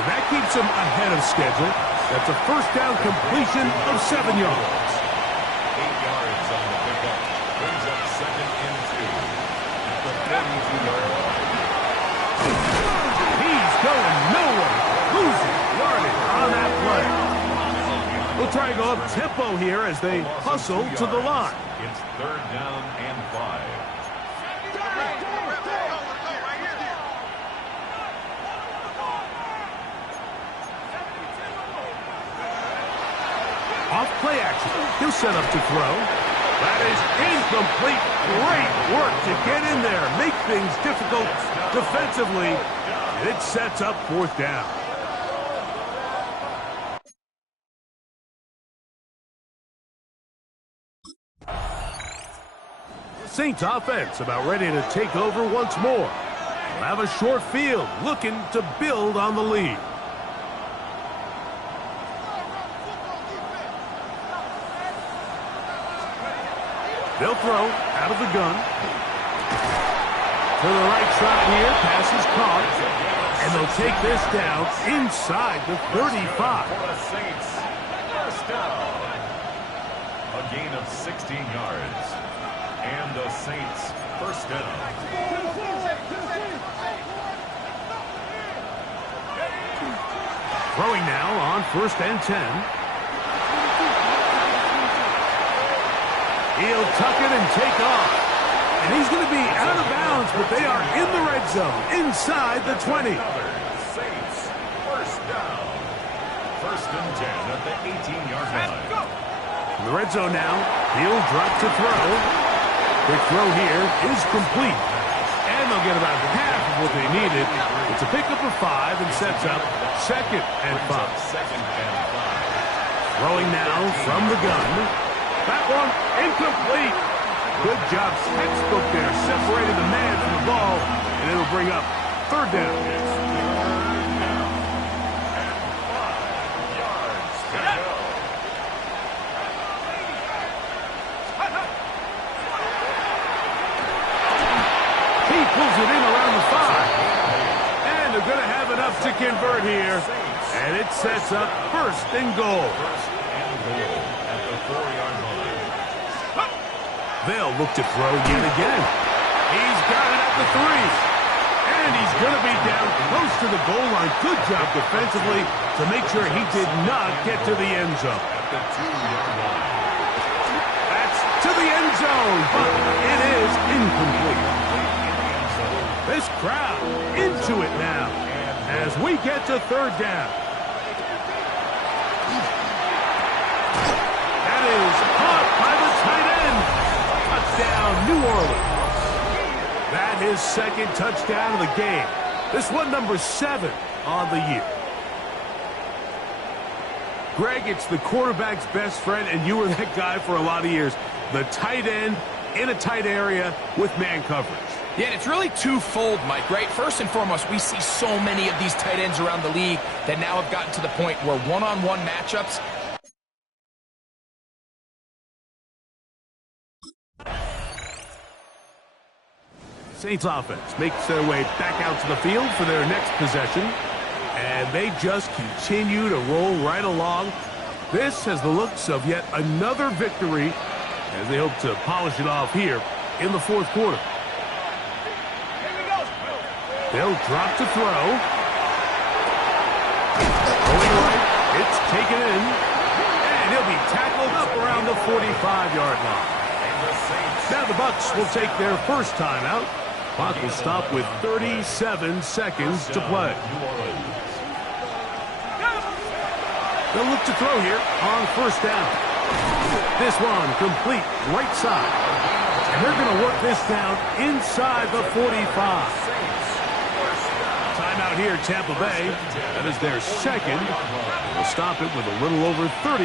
And that keeps him ahead of schedule. That's a 1st down completion of 7 yards. 8 yards on the pickup. Brings up 2nd and 2 at the 32-yard line. He's going nowhere. Losing yardage on that play. We'll try and go up tempo here as they hustle to the line. It's 3rd down and 5. Off play action. He'll set up to throw. That is incomplete. Great work to get in there. Make things difficult defensively. And it sets up 4th down. The Saints offense about ready to take over once more. They'll have a short field looking to build on the lead. They'll throw out of the gun. To the right side here, pass is caught. And they'll take this down inside the 35. For the Saints, first down. A gain of 16 yards. And the Saints, first down. Throwing now on 1st and 10. He'll tuck it and take off. And he's going to be out of bounds, but they are in the red zone, inside the 20. Saints, first down. 1st and 10 at the 18-yard line. In the red zone now, he'll drop to throw. Quick throw here is complete. And they'll get about half of what they needed. It's a pickup of 5 and sets up 2nd and 5. Throwing now from the gun. That one incomplete. Good job, textbook there, separating the man from the ball, and it'll bring up 3rd down. He pulls it in around the 5, and they're going to have enough to convert here, and it sets up 1st and goal. At the 4-yard line. They'll look to throw yet again. He's got it at the 3. And he's going to be down close to the goal line. Good job defensively to make sure he did not get to the end zone. At the 2-yard line. That's to the end zone, but it is incomplete. This crowd into it now as we get to 3rd down. That is caught by the tight end. Touchdown, New Orleans. That is 2nd touchdown of the game. This one number 7 on the year. Greg, it's the quarterback's best friend, and you were that guy for a lot of years. The tight end in a tight area with man coverage. Yeah, and it's really twofold, Mike, right? First and foremost, we see so many of these tight ends around the league that now have gotten to the point where one-on-one matchups Saints offense makes their way back out to the field for their next possession. And they just continue to roll right along. This has the looks of yet another victory as they hope to polish it off here in the 4th quarter. They'll drop to throw. Going right, it's taken in. And he'll be tackled up around the 45-yard line. Now the Bucs will take their first timeout. Clock will stop with 37 seconds to play. They'll look to throw here on 1st down. This one complete right side. And they're going to work this down inside the 45. Timeout here, Tampa Bay. That is their 2nd. They'll stop it with a little over 30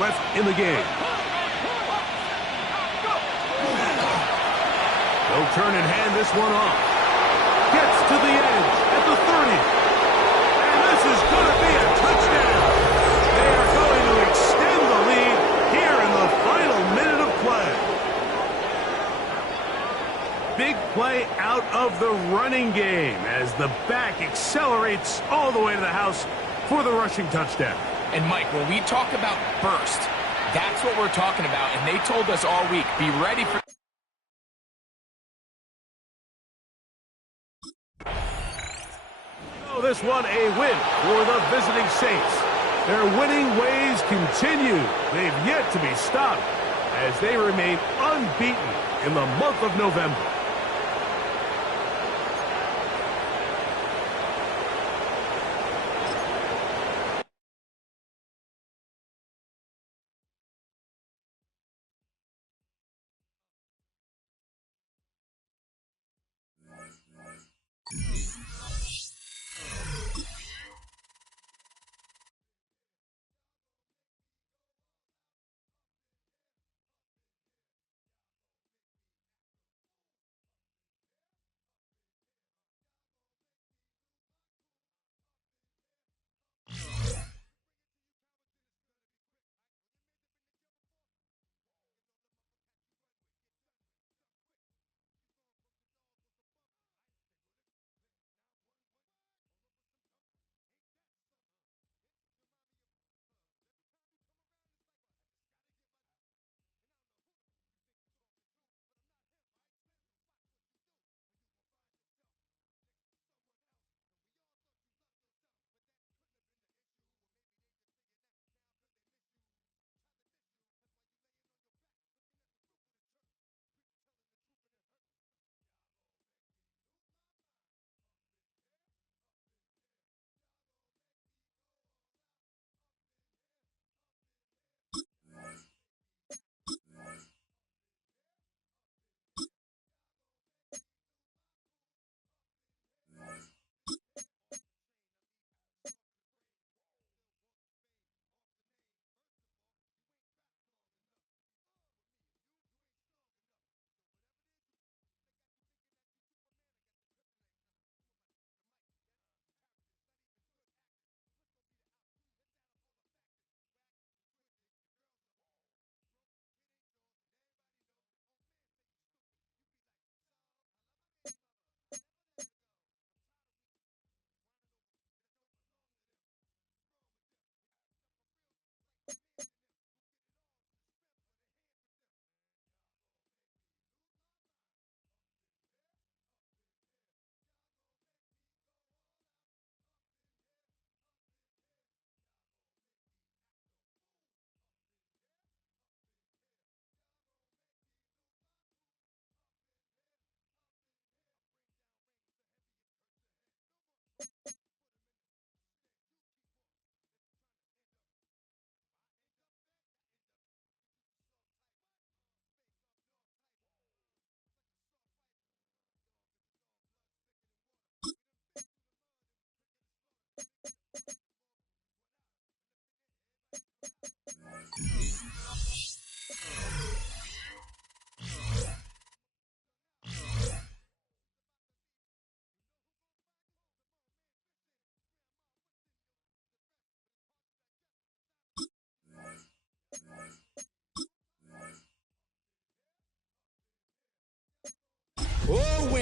left in the game. They'll turn and hand this one off. Gets to the edge at the 30. And this is going to be a touchdown. They are going to extend the lead here in the final minute of play. Big play out of the running game as the back accelerates all the way to the house for the rushing touchdown. And, Mike, when we talk about burst, that's what we're talking about. And they told us all week, be ready for... This one a win for the visiting Saints. Their winning ways continue. They've yet to be stopped as they remain unbeaten in the month of November.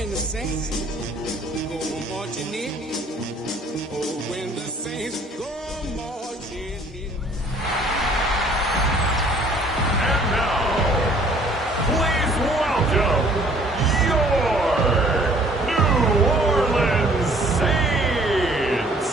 when the saints go marching in. Oh, when the saints go marching in. And now, please welcome your New Orleans Saints.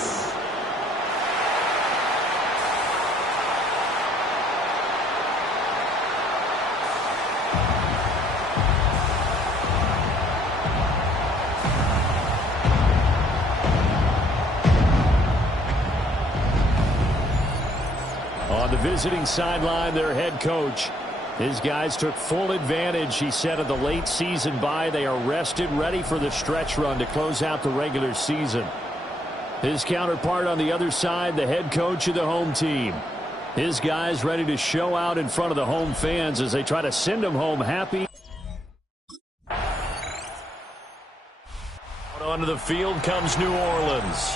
On the visiting sideline, their head coach. His guys took full advantage, he said, of the late season bye. They are rested, ready for the stretch run to close out the regular season. His counterpart on the other side, the head coach of the home team. His guys ready to show out in front of the home fans as they try to send them home happy. Onto the field comes New Orleans.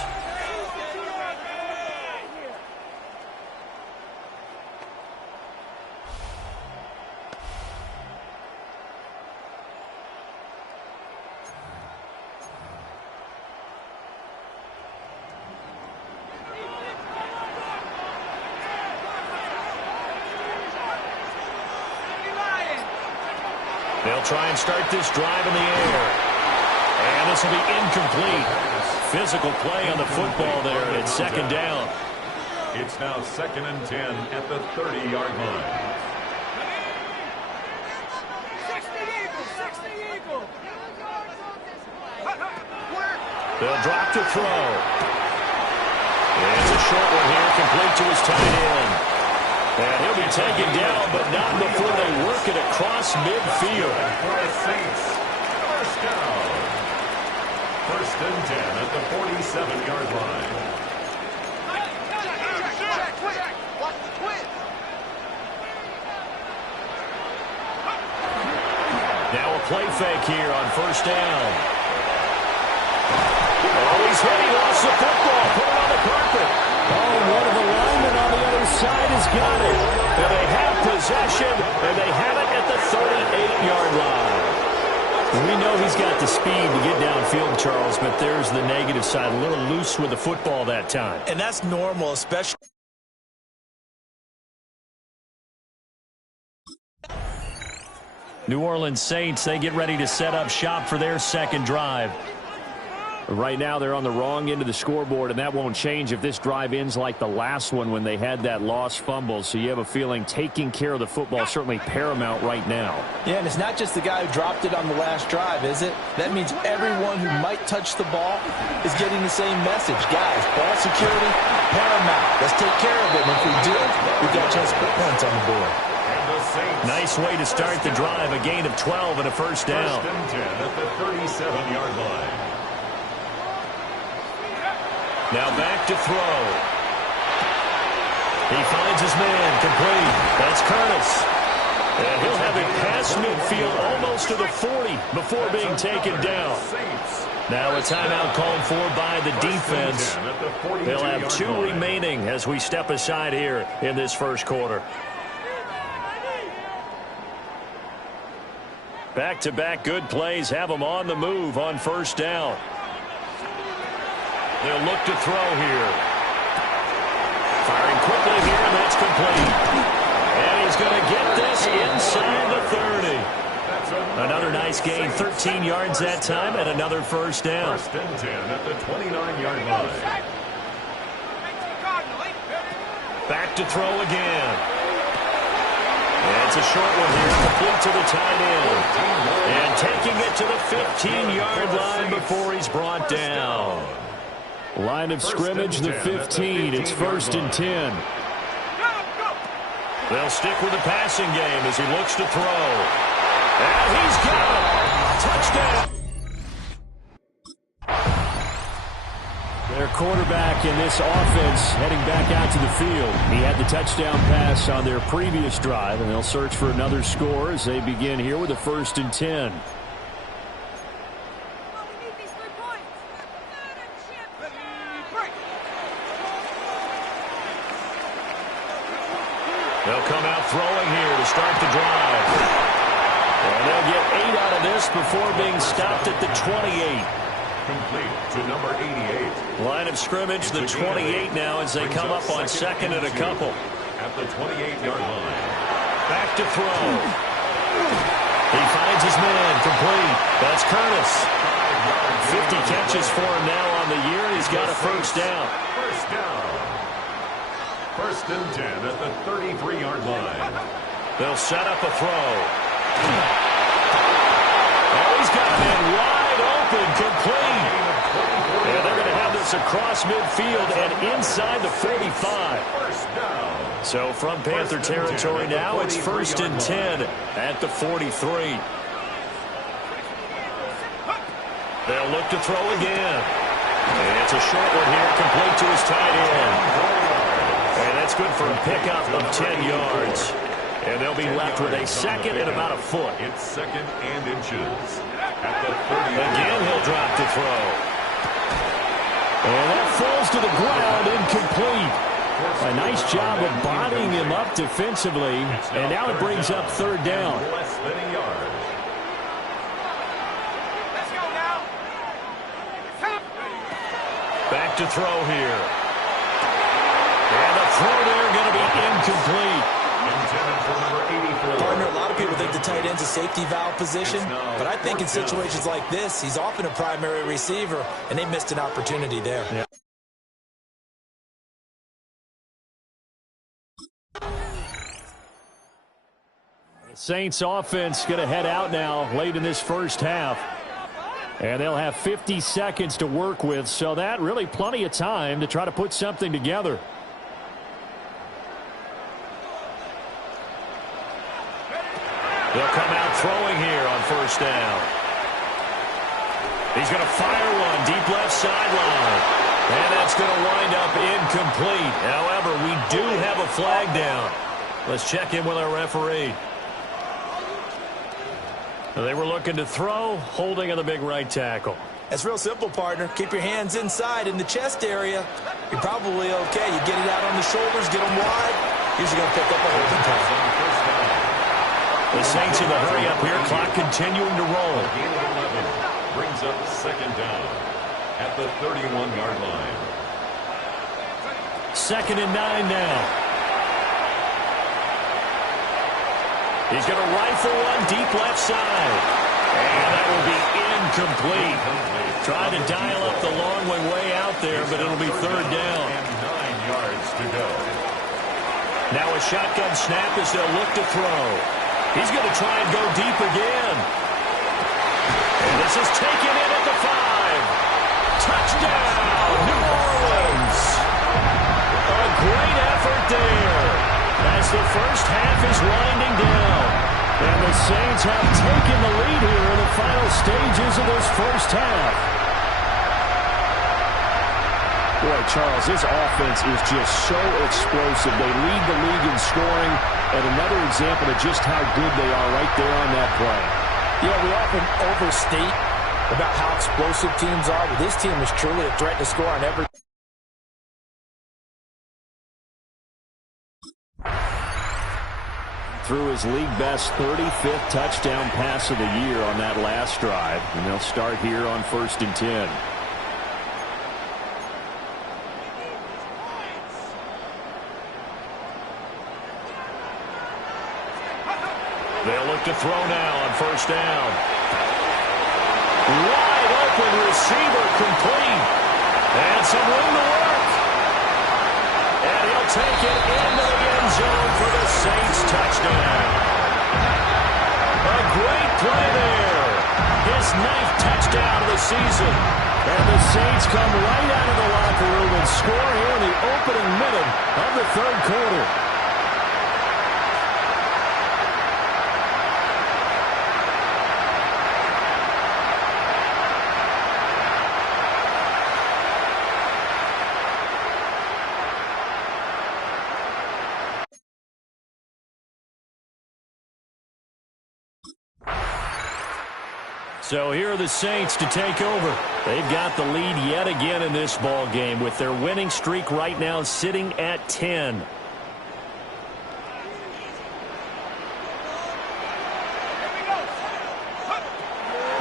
They'll try and start this drive in the air. And this will be incomplete. Physical play on the football there, and it's second down. It's now 2nd and 10 at the 30-yard line. They'll drop to throw. It's a short one here, complete to his tight end. And he'll be taken down, but not before they work it across midfield. For the Saints, first down. 1st and 10 at the 47-yard line. Now a play fake here on first down. Oh, he's hit. He lost the football. Put it on the carpet. Oh, one of the linemen on the other side has got it. And they have possession, and they have it at the 38-yard line. We know he's got the speed to get downfield, Charles, but there's the negative side. A little loose with the football that time. And that's normal, especially. New Orleans Saints, they get ready to set up shop for their second drive. Right now, they're on the wrong end of the scoreboard, and that won't change if this drive ends like the last one when they had that lost fumble. So you have a feeling taking care of the football is certainly paramount right now. Yeah, and it's not just the guy who dropped it on the last drive, is it? That means everyone who might touch the ball is getting the same message. Guys, ball security, paramount. Let's take care of it, and if we do, we've got a chance to put points on the board. Nice way to start the drive, a gain of 12 and a first down. 1st and 10 at the 37-yard line. Now back to throw. He finds his man, complete. That's Curtis. And he'll have it past midfield almost to the 40 before being taken down. Now a timeout called for by the defense. They'll have 2 remaining as we step aside here in this first quarter. Back-to-back good plays have them on the move on first down. They'll look to throw here. Firing quickly here, and that's complete. And he's going to get this inside the 30. Another nice gain, 13 yards that time, and another first down. 1st and 10 at the 29-yard line. Back to throw again. And it's a short one here, complete to the tight end. And taking it to the 15-yard line before he's brought down. Line of scrimmage, the 15. It's 1st and 10. They'll stick with the passing game as he looks to throw. And he's got it. Touchdown. Their quarterback in this offense heading back out to the field. He had the touchdown pass on their previous drive, and they'll search for another score as they begin here with a 1st and 10. They'll come out throwing here to start the drive. And they'll get 8 out of this before being stopped at the 28. Complete to number 88. Line of scrimmage, the 28 now as they come up on second and a couple. At the 28-yard line. Back to throw. He finds his man, complete. That's Curtis. 50 catches for him now on the year. He's got a first down. First down. First and 10 at the 33-yard line. They'll set up a throw. Oh, he's got a man wide open, complete. And they're going to have this across midfield and inside the 45. First down. So from Panther territory now, it's first and 10 at the 43. They'll look to throw again. And it's a short one here, complete to his tight end. And that's good for a pickup of 10 yards. And they'll be left with a second and about a foot. It's second and inches. At the 30. Again, he'll drop to throw. And that falls to the ground, incomplete. A nice job of bodying him up defensively. And now it brings up third down. Less than a yard. Back to throw here. And the throw there going to be incomplete. Intended for number 84. Partner, a lot of people think the tight end's a safety valve position, but I think in situations like this, he's often a primary receiver, and they missed an opportunity there. Yeah. Saints offense going to head out now late in this first half. And they'll have 50 seconds to work with, so that really plenty of time to try to put something together. They'll come out throwing here on first down. He's going to fire one deep left sideline. And that's going to wind up incomplete. However, we do have a flag down. Let's check in with our referee. They were looking to throw, holding on the big right tackle. It's real simple, partner. Keep your hands inside in the chest area. You're probably okay. You get it out on the shoulders, get them wide. Usually going to pick up a holding time. The Saints in the hurry up here. Clock continuing to roll. Gain of 11 brings up second down at the 31-yard line. Second and 9 now. He's going to rifle one deep left side. And that will be incomplete. Trying to dial up the long way out there, but it'll be third down. And 9 yards to go. Now a shotgun snap as they'll look to throw. He's going to try and go deep again. And this is taken in at the 5. Touchdown, New Orleans. A great effort there as the first half is winding down. And the Saints have taken the lead here in the final stages of this first half. Boy, Charles, this offense is just so explosive. They lead the league in scoring, and another example of just how good they are right there on that play. Yeah, we often overstate about how explosive teams are, but this team is truly a threat to score on every. Threw his league-best 35th touchdown pass of the year on that last drive, and they'll start here on first and 10. They'll look to throw now on first down. Wide open receiver, complete. And some room to work. And he'll take it into the end zone for the Saints touchdown. A great play there. His 9th touchdown of the season. And the Saints come right out of the locker room and score here in the opening minute of the third quarter. So here are the Saints to take over. They've got the lead yet again in this ball game with their winning streak right now sitting at 10.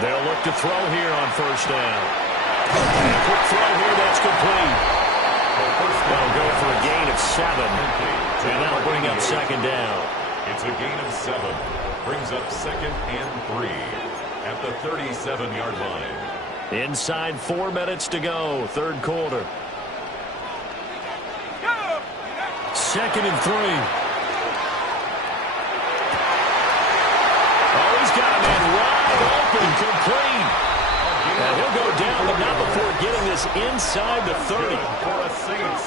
They'll look to throw here on first down. And a quick throw here that's complete. They'll go for a gain of 7. And that'll bring up second down. It's a gain of 7. Brings up 2nd and 3 at the 37-yard line. Inside 4 minutes to go, third quarter. 2nd and 3. Oh, he's got a man wide open, complete. And he'll go down, but not before getting this inside the 30. For a Saints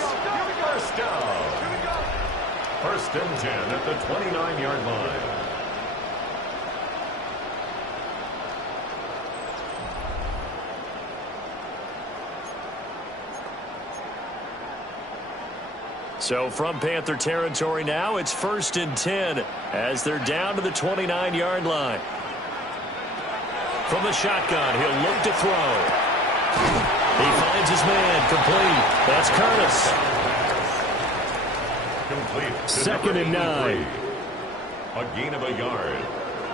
first down. 1st and 10 at the 29-yard line. So from Panther territory now, it's 1st and 10 as they're down to the 29-yard line. From the shotgun, he'll look to throw. He finds his man, complete. That's Curtis. Complete. 2nd and 9. A gain of a yard.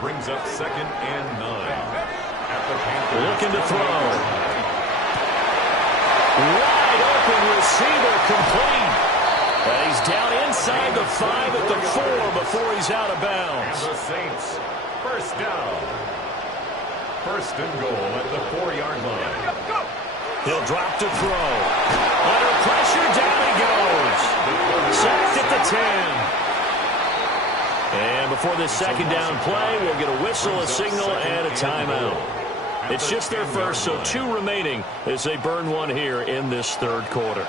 Brings up 2nd and 9. At the Panthers. Looking to throw. Wide open receiver, complete. And he's down inside the 5 at the 4 before he's out of bounds. And the Saints first down. 1st and goal at the 4-yard line. He'll drop to throw. Under pressure, down he goes. Sacked at the 10. And before this second down play, we'll get a whistle, a signal, and a timeout. It's just their first, so 2 remaining as they burn one here in this third quarter.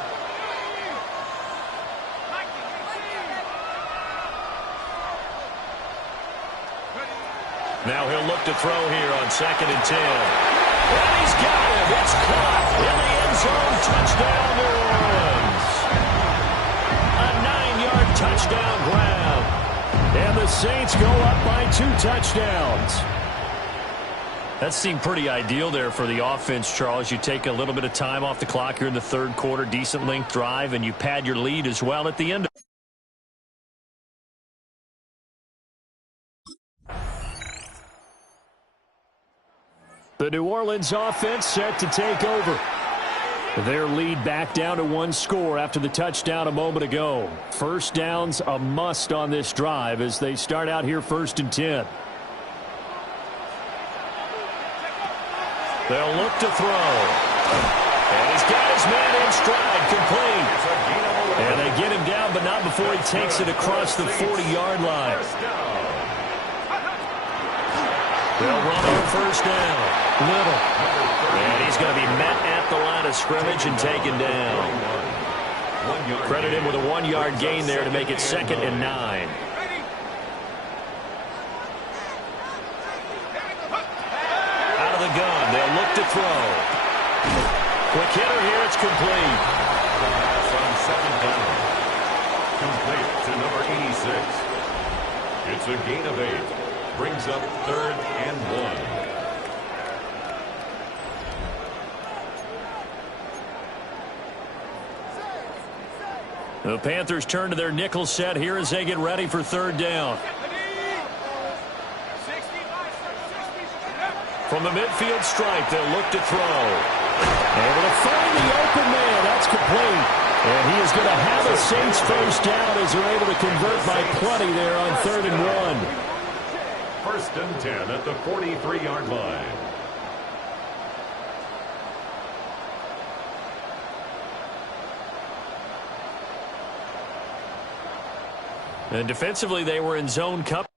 Now he'll look to throw here on 2nd and 10. And he's got it. It's caught in the end zone. Touchdown, New Orleans. A 9-yard touchdown grab. And the Saints go up by 2 touchdowns. That seemed pretty ideal there for the offense, Charles. You take a little bit of time off the clock here in the third quarter, decent length drive, and you pad your lead as well at the end. The New Orleans offense set to take over. Their lead back down to 1 score after the touchdown a moment ago. First down's a must on this drive as they start out here 1st and 10. They'll look to throw. And he's got his man in stride, complete. And they get him down, but not before he takes it across the 40-yard line. They'll run on first down. Little. And he's going to be met at the line of scrimmage and taken down. Credit him with a 1-yard gain there to make it 2nd and 9. Out of the gun. They'll look to throw. Quick hitter here. It's complete. On 2nd down. Complete to number 86. It's a gain of 8. Brings up 3rd and 1. The Panthers turn to their nickel set here as they get ready for 3rd down. From the midfield stripe, they'll look to throw. Able to find the open man. That's complete. And he is going to have a Saints first down as they're able to convert by plenty there on 3rd and 1. 1st and 10 at the 43-yard line. And defensively, they were in zone coverage.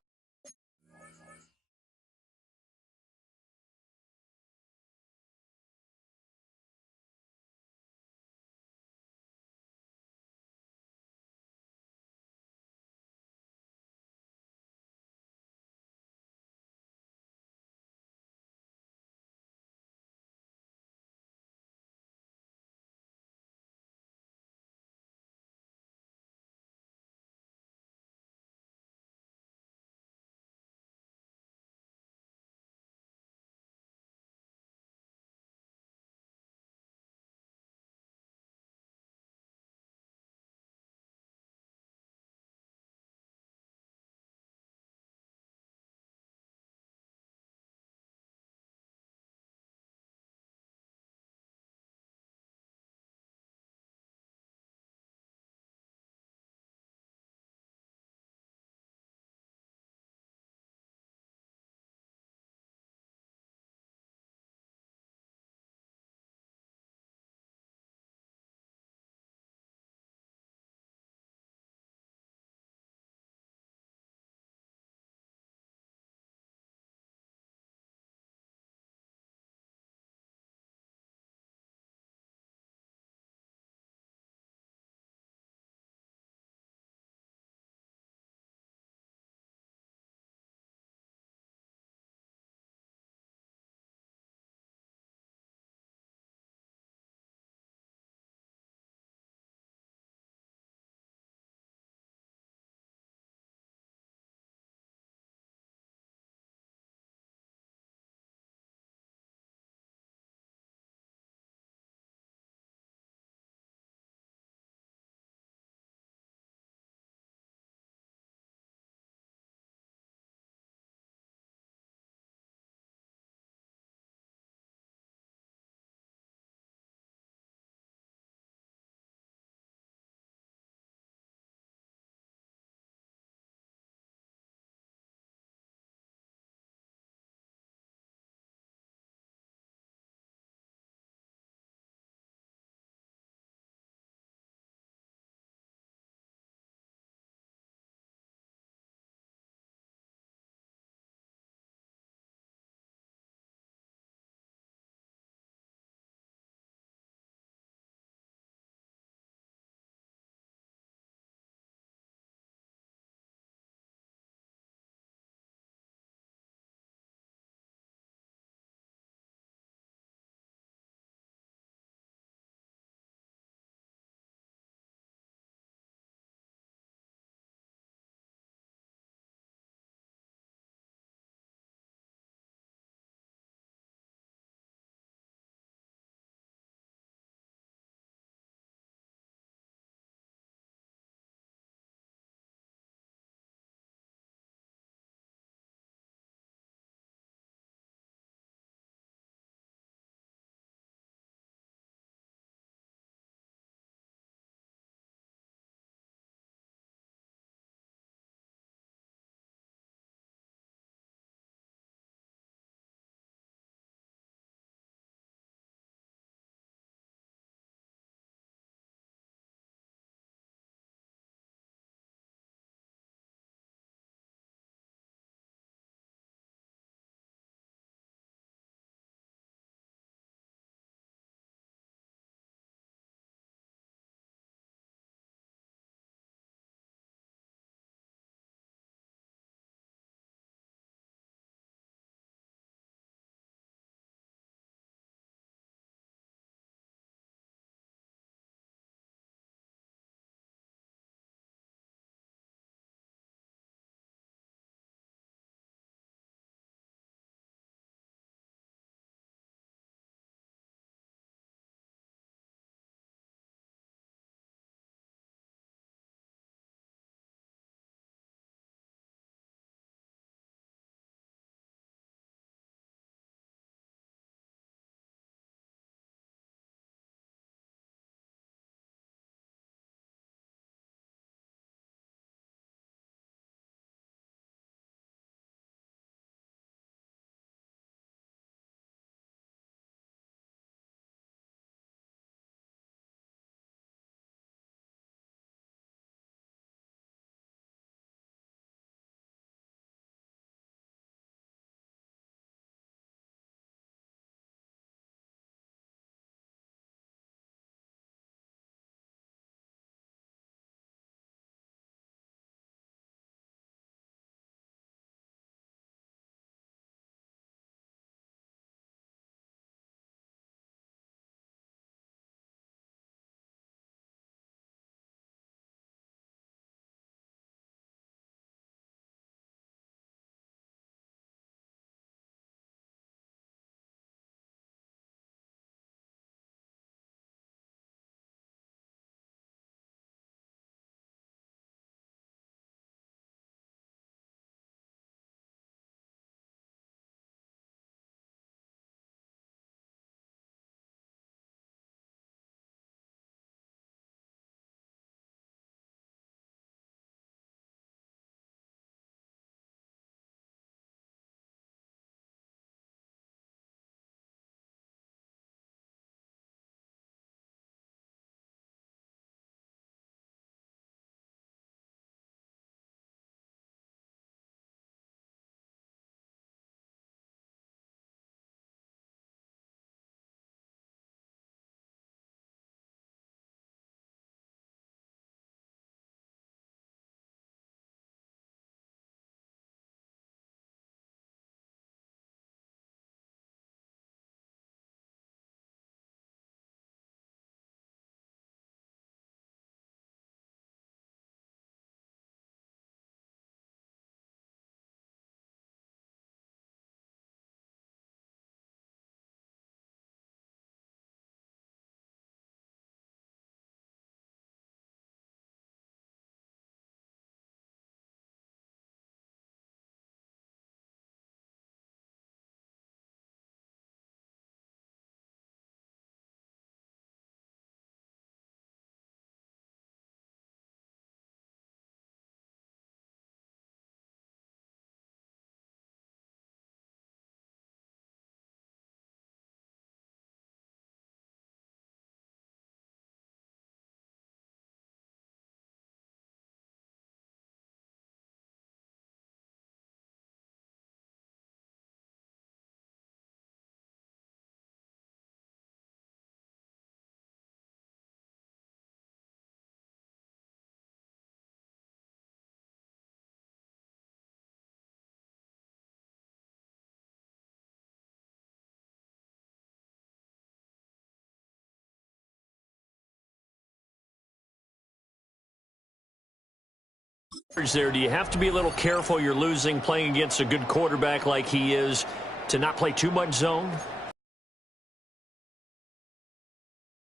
There, do you have to be a little careful you're losing playing against a good quarterback like he is to not play too much zone?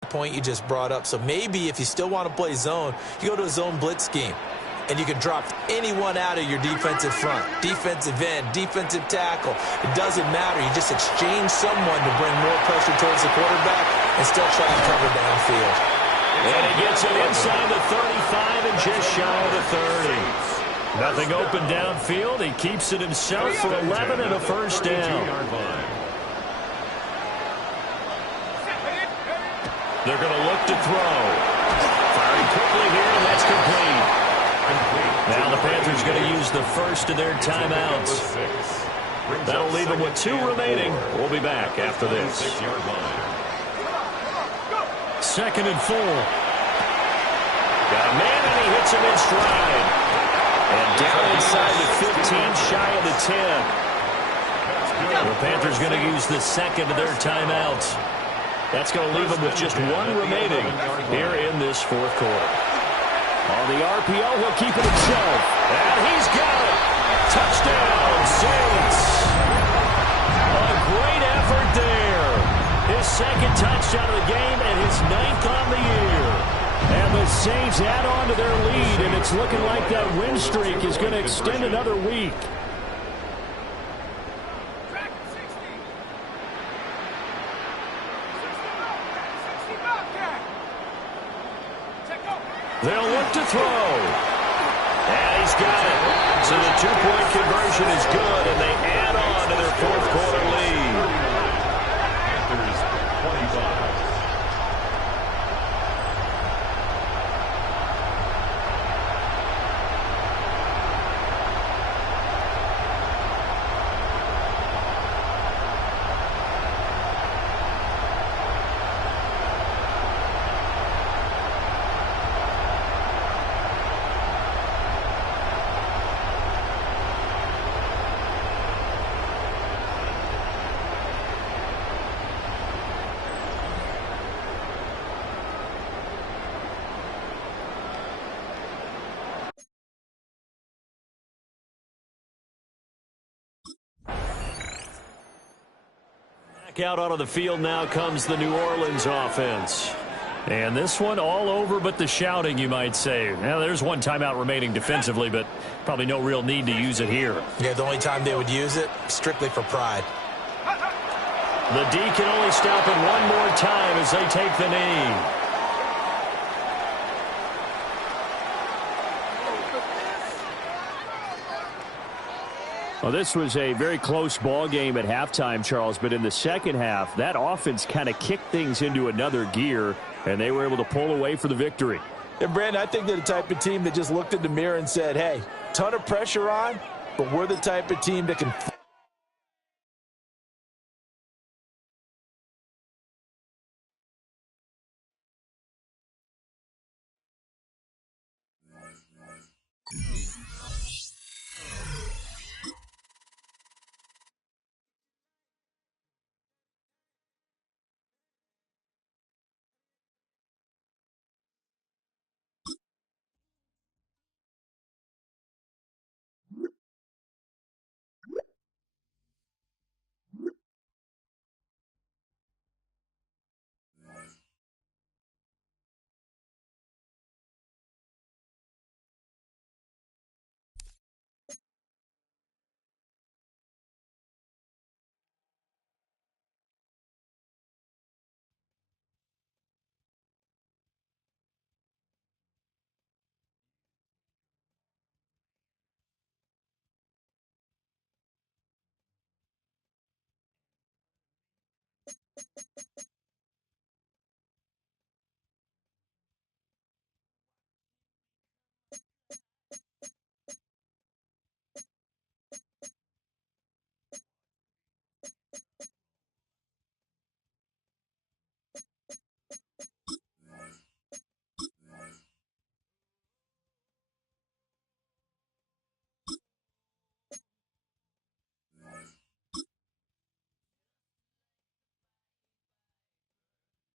Point you just brought up. So maybe if you still want to play zone, you go to a zone blitz scheme. And you can drop anyone out of your defensive front, defensive end, defensive tackle. It doesn't matter. You just exchange someone to bring more pressure towards the quarterback and still try and cover downfield. And he gets it inside the 35 and just shy of the 30. Nothing open downfield. He keeps it himself for 11 and a first down. They're going to look to throw. Firing quickly here, and that's complete. Now the Panthers going to use the first of their timeouts. That'll leave them with 2 remaining. We'll be back after this. Second and 4. Got a man, and he hits him in stride. And down inside the 15, shy of the 10. The Panthers going to use the second of their timeouts. That's going to leave them with just 1 remaining here in this fourth quarter. On the RPO, he'll keep it himself. And he's got it. Touchdown, Saints. A great effort there. His second touchdown of the game and his 9th on the year. And the Saints add on to their lead, and it's looking like that win streak is going to extend another week. They'll look to throw. And he's got it. So the 2-point conversion is good, and they add on to their fourth quarter lead. Panthers 25. Out onto the field now comes the New Orleans offense. And this one all over but the shouting, you might say. Now, there's 1 timeout remaining defensively, but probably no real need to use it here. Yeah, the only time they would use it, strictly for pride. The D can only stop it 1 more time as they take the knee. Well, this was a very close ball game at halftime, Charles, but in the second half, that offense kind of kicked things into another gear, and they were able to pull away for the victory. And, Brandon, I think they're the type of team that just looked in the mirror and said, hey, ton of pressure on, but we're the type of team that can